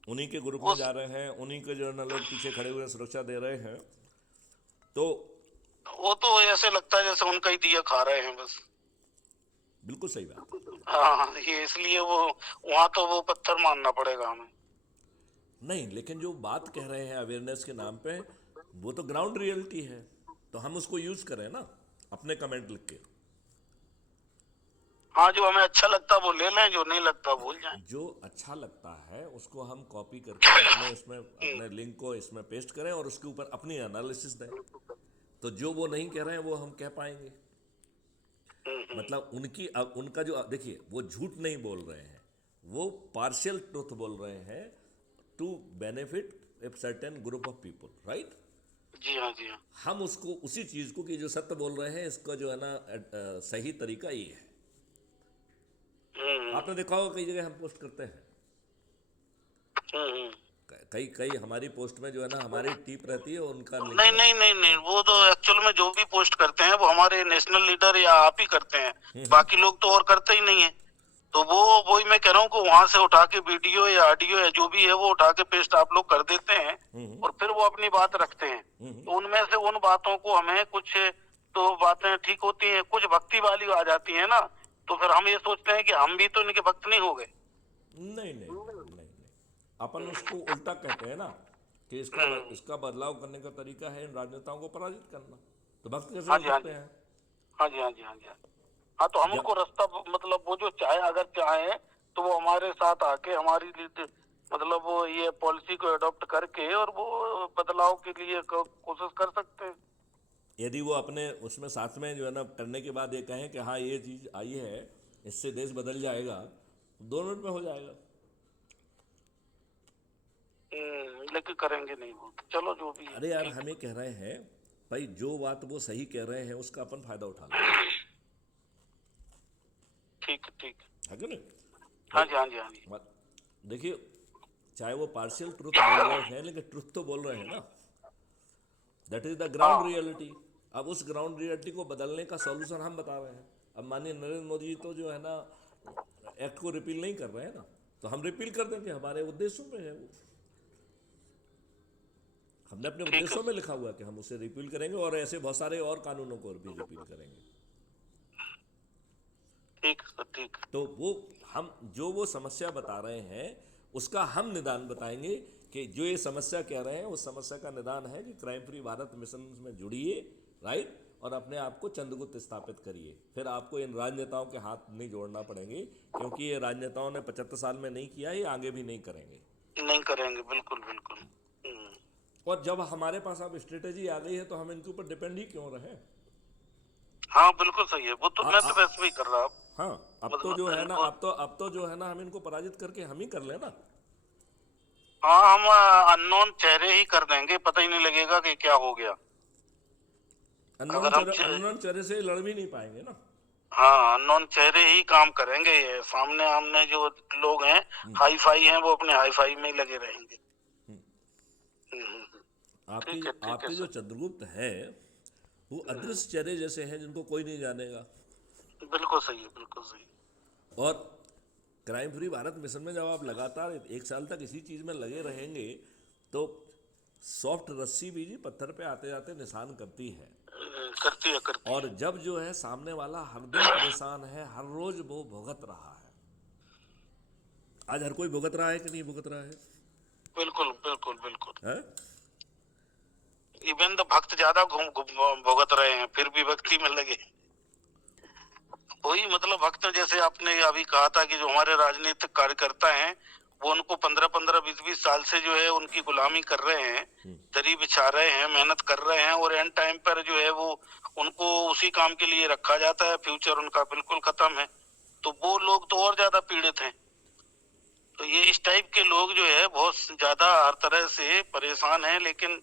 उन्हीं के ग्रुप में वो जा रहे हैं, उन्हीं के जो है ना लोग पीछे खड़े हुए सुरक्षा दे रहे हैं। तो वो तो ऐसे लगता है जैसे उनका ही दिया खा रहे हैं बस। बिल्कुल सही बात है। हाँ, ये इसलिए वो वहाँ तो वो पत्थर मारना पड़ेगा हमें। नहीं, लेकिन जो बात कह रहे हैं अवेयरनेस के नाम पे, वो तो ग्राउंड रियलिटी है, तो हम उसको यूज करें ना अपने कमेंट लिख के। हाँ, जो हमें अच्छा लगता वो ले लें, जो नहीं लगता भूल जाएं। जो अच्छा लगता है उसको हम कॉपी करके अपने इसमें, अपने लिंक को इसमें पेस्ट करें और उसके ऊपर अपनी एनालिसिस दें। तो जो वो नहीं कह रहे हैं वो हम कह पाएंगे। मतलब उनकी, अब उनका जो, देखिए वो झूठ नहीं बोल रहे हैं, वो पार्शियल ट्रुथ बोल रहे हैं to benefit a certain group of people, right? जी हाँ, जी हाँ। हम उसको उसी चीज को कि जो सत्य बोल रहे हैं, इसका जो है ना सही तरीका ये है। आपने देखा होगा कई जगह हम पोस्ट करते हैं, कई कई हमारी पोस्ट में जो है ना हमारी टीप रहती है, उनका लिंक नहीं रहता नहीं नहीं नहीं, वो तो एक्चुअल में जो भी पोस्ट करते हैं वो हमारे नेशनल लीडर या आप ही करते हैं, बाकी लोग तो और करते ही नहीं है। तो वो वही मैं कह रहा हूँ कि वहां से उठा के वीडियो या ऑडियो या जो भी है वो उठा के पेस्ट आप लोग कर देते हैं, और फिर वो अपनी बात रखते हैं। तो उनमें से उन बातों को हमें कुछ तो बातें ठीक होती हैं, कुछ भक्ति वाली आ जाती है ना, तो फिर हम ये सोचते हैं कि हम भी तो इनके भक्त नहीं हो गए। नहीं नहीं नहीं नहीं, अपन उसको उल्टा कहते हैं ना कि इसका बदलाव करने का तरीका है इन राजनेताओं को पराजित करना। तो भक्त कैसे हाँ हो जी, हाँ सकते जी, हैं? हाँ जी, हाँ जी, हाँ जी, हाँ, तो हम जब उनको रास्ता, मतलब वो जो चाहे, अगर चाहे तो वो हमारे साथ आके हमारी मतलब वो ये पॉलिसी को अडॉप्ट करके और वो बदलाव के लिए कोशिश कर सकते हैं। यदि वो अपने उसमें साथ में जो है ना करने के बाद ये कहें कि हाँ ये चीज़ आई है, इससे देश बदल जाएगा, 2 मिनट में हो जाएगा। लेकिन करेंगे नहीं वो, चलो जो भी है। अरे यार, ठीक हम ये कह रहे हैं भाई, जो बात वो सही कह रहे हैं उसका अपन फायदा उठा लें, ठीक ठीक। है कि नहीं हाँ भाई? जी, हाँ जी, हाँ जी। देखिए, चाहे वो पार्शियल ट्रुथ बोल रहे हैं, लेकिन ट्रुथ तो बोल रहे हैं ना। दैट इज द ग्राउंड हाँ रियलिटी। अब उस ग्राउंड रियलिटी को बदलने का सॉल्यूशन हम बता रहे हैं। अब माननीय नरेंद्र मोदी जी तो जो है ना एक्ट को रिपील नहीं कर रहे हैं ना, तो हम रिपील कर देंगे, हमारे उद्देश्यों में है वो। हमने अपने ठीक है, उद्देश्यों में लिखा हुआ है कि हम उसे रिपील करेंगे, और ऐसे बहुत सारे और कानूनों को भी रिपील करेंगे। ठीक है, ठीक। तो वो हम जो वो समस्या बता रहे हैं उसका हम निदान बताएंगे कि जो ये समस्या कह रहे हैं उस समस्या का निदान है कि क्राइम फ्री भारत मिशन में जुड़िए, राइट, और अपने आप को चंद्रगुप्त स्थापित करिए। फिर आपको इन राजनेताओं के हाथ नहीं जोड़ना पड़ेंगे, क्योंकि ये राजनेताओं ने 75 साल में नहीं किया, ये आगे भी नहीं करेंगे। नहीं करेंगे, बिल्कुल बिल्कुल। और जब हमारे पास अब स्ट्रेटेजी आ गई है तो हम इनके ऊपर डिपेंड ही क्यों रहे? हाँ बिल्कुल सही है, वो तो मैं तो वैसे भी कर रहा हूँ। हाँ, अब तो जो है ना, अब तो जो है ना, हम इनको पराजित करके हम ही कर लेना। हाँ, हम अननोन चेहरे ही कर देंगे, पता ही नहीं लगेगा कि क्या हो गया। अननोन चेहरे से लड़ भी नहीं पाएंगे ना। हाँ, अननोन चेहरे ही काम करेंगे। ये सामने आमने जो लोग हैं हाई फाई हैं, वो अपने हाई फाई में ही लगे रहेंगे। आपके जो चंद्रगुप्त है वो अदृश्य चेहरे जैसे हैं जिनको कोई नहीं जानेगा। बिल्कुल सही है, बिल्कुल सही। और क्राइम फ्री भारत मिशन में जब आप लगातार 1 साल तक इसी चीज में लगे रहेंगे तो सॉफ्ट रस्सी भी जी पत्थर पे आते जाते निशान करती है। और जब जो है सामने वाला हर दिन परेशान है, हर रोज वो भुगत रहा है। आज हर कोई भुगत रहा है कि नहीं भुगत रहा है? बिल्कुल बिल्कुल बिल्कुल। है? इवन तो भक्त ज्यादा भुगत रहे हैं, फिर भी भक्ति में लगे। वही मतलब भक्त, जैसे आपने अभी कहा था कि जो हमारे राजनीतिक कार्यकर्ता हैं वो उनको 15-15, 20-20 साल से जो है उनकी गुलामी कर रहे हैं, दरी बिछा रहे हैं, मेहनत कर रहे हैं, और एंड टाइम पर जो है वो उनको उसी काम के लिए रखा जाता है, फ्यूचर उनका बिल्कुल खत्म है। तो वो लोग तो और ज्यादा पीड़ित हैं। तो ये इस टाइप के लोग जो है बहुत ज्यादा हर तरह से परेशान हैं, लेकिन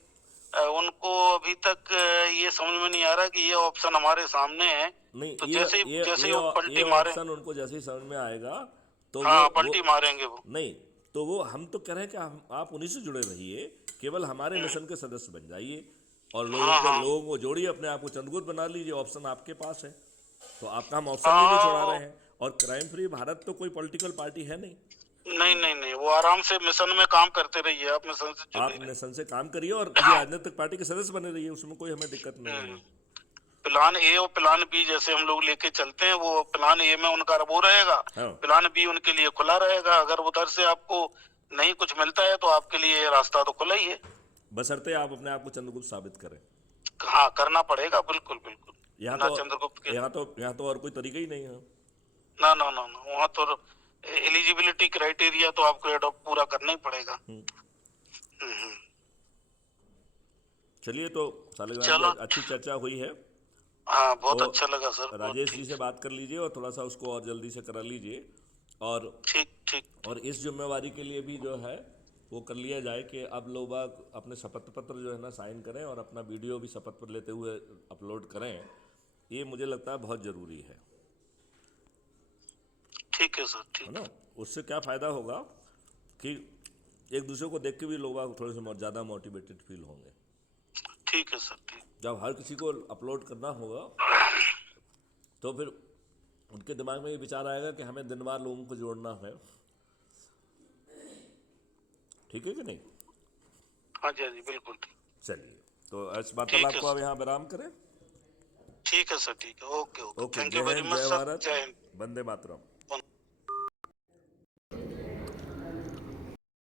उनको अभी तक ये समझ में नहीं आ रहा कि ये ऑप्शन हमारे सामने है। नहीं, तो जैसे वो पलटी ये मारे, ऑप्शन उनको जैसे ही समझ में आएगा तो हाँ पलटी मारेंगे वो। नहीं, तो वो हम तो कह रहे हैं कि आप उन्हीं से जुड़े रहिए, केवल हमारे मिशन के सदस्य बन जाइए और लोगों को जोड़िए, अपने आप को चंद्रगुप्त बना लीजिए। ऑप्शन आपके पास है, तो आपका हम ऑप्शन भी नहीं छोड़ा रहे हैं। और क्राइम फ्री भारत तो कोई पॉलिटिकल पार्टी है नहीं। नहीं, वो आराम से मिशन में काम करते रहिए, आप मिशन से जुड़े रहिए। मिशन से काम करिए और किसी राजनीतिक पार्टी के सदस्य बने रहिए, उसमें कोई हमें दिक्कत नहीं है। प्लान ए और प्लान बी जैसे हम लोग लेके चलते हैं, वो प्लान ए में उनका वो रहेगा, प्लान बी उनके लिए खुला रहेगा। अगर उधर से आपको नहीं कुछ मिलता है तो आपके लिए रास्ता तो खुला ही है, बशर्ते आप अपने आप को चंद्रगुप्त साबित करें। हाँ, करना पड़ेगा, बिल्कुल बिल्कुल। यहाँ तो और कोई तरीका ही नहीं है। ना, वहाँ तो एलिजिबिलिटी क्राइटेरिया तो आपको एडॉप्ट पूरा करना ही पड़ेगा। चलिए, तो सालिग्राम अच्छी चर्चा हुई है। हाँ, बहुत अच्छा लगा सर। राजेश जी से बात कर लीजिए और थोड़ा सा उसको और जल्दी से करा लीजिए। और ठीक। और इस जिम्मेवारी के लिए भी जो है वो कर लिया जाए कि अब लोग अपने शपथ पत्र जो है ना साइन करें और अपना वीडियो भी शपथ पर लेते हुए अपलोड करें। ये मुझे लगता है बहुत ज़रूरी है। ठीक है सर, ठीक है ना? उससे क्या फ़ायदा होगा कि एक दूसरे को देख के भी लोग थोड़े से ज़्यादा मोटिवेटेड फील होंगे। ठीक है सर, ठीक। जब हर किसी को अपलोड करना होगा तो फिर उनके दिमाग में ये विचार आएगा कि हमें दिन भर लोगों को जोड़ना है। ठीक है कि नहीं? हाँ जी, बिल्कुल। चलिए, तो इस वार्तालाप को अब यहाँ विराम करें। ठीक है सर, ठीक है। Okay. Okay, thank you very much sir. जय हिंद। वंदे मातरम।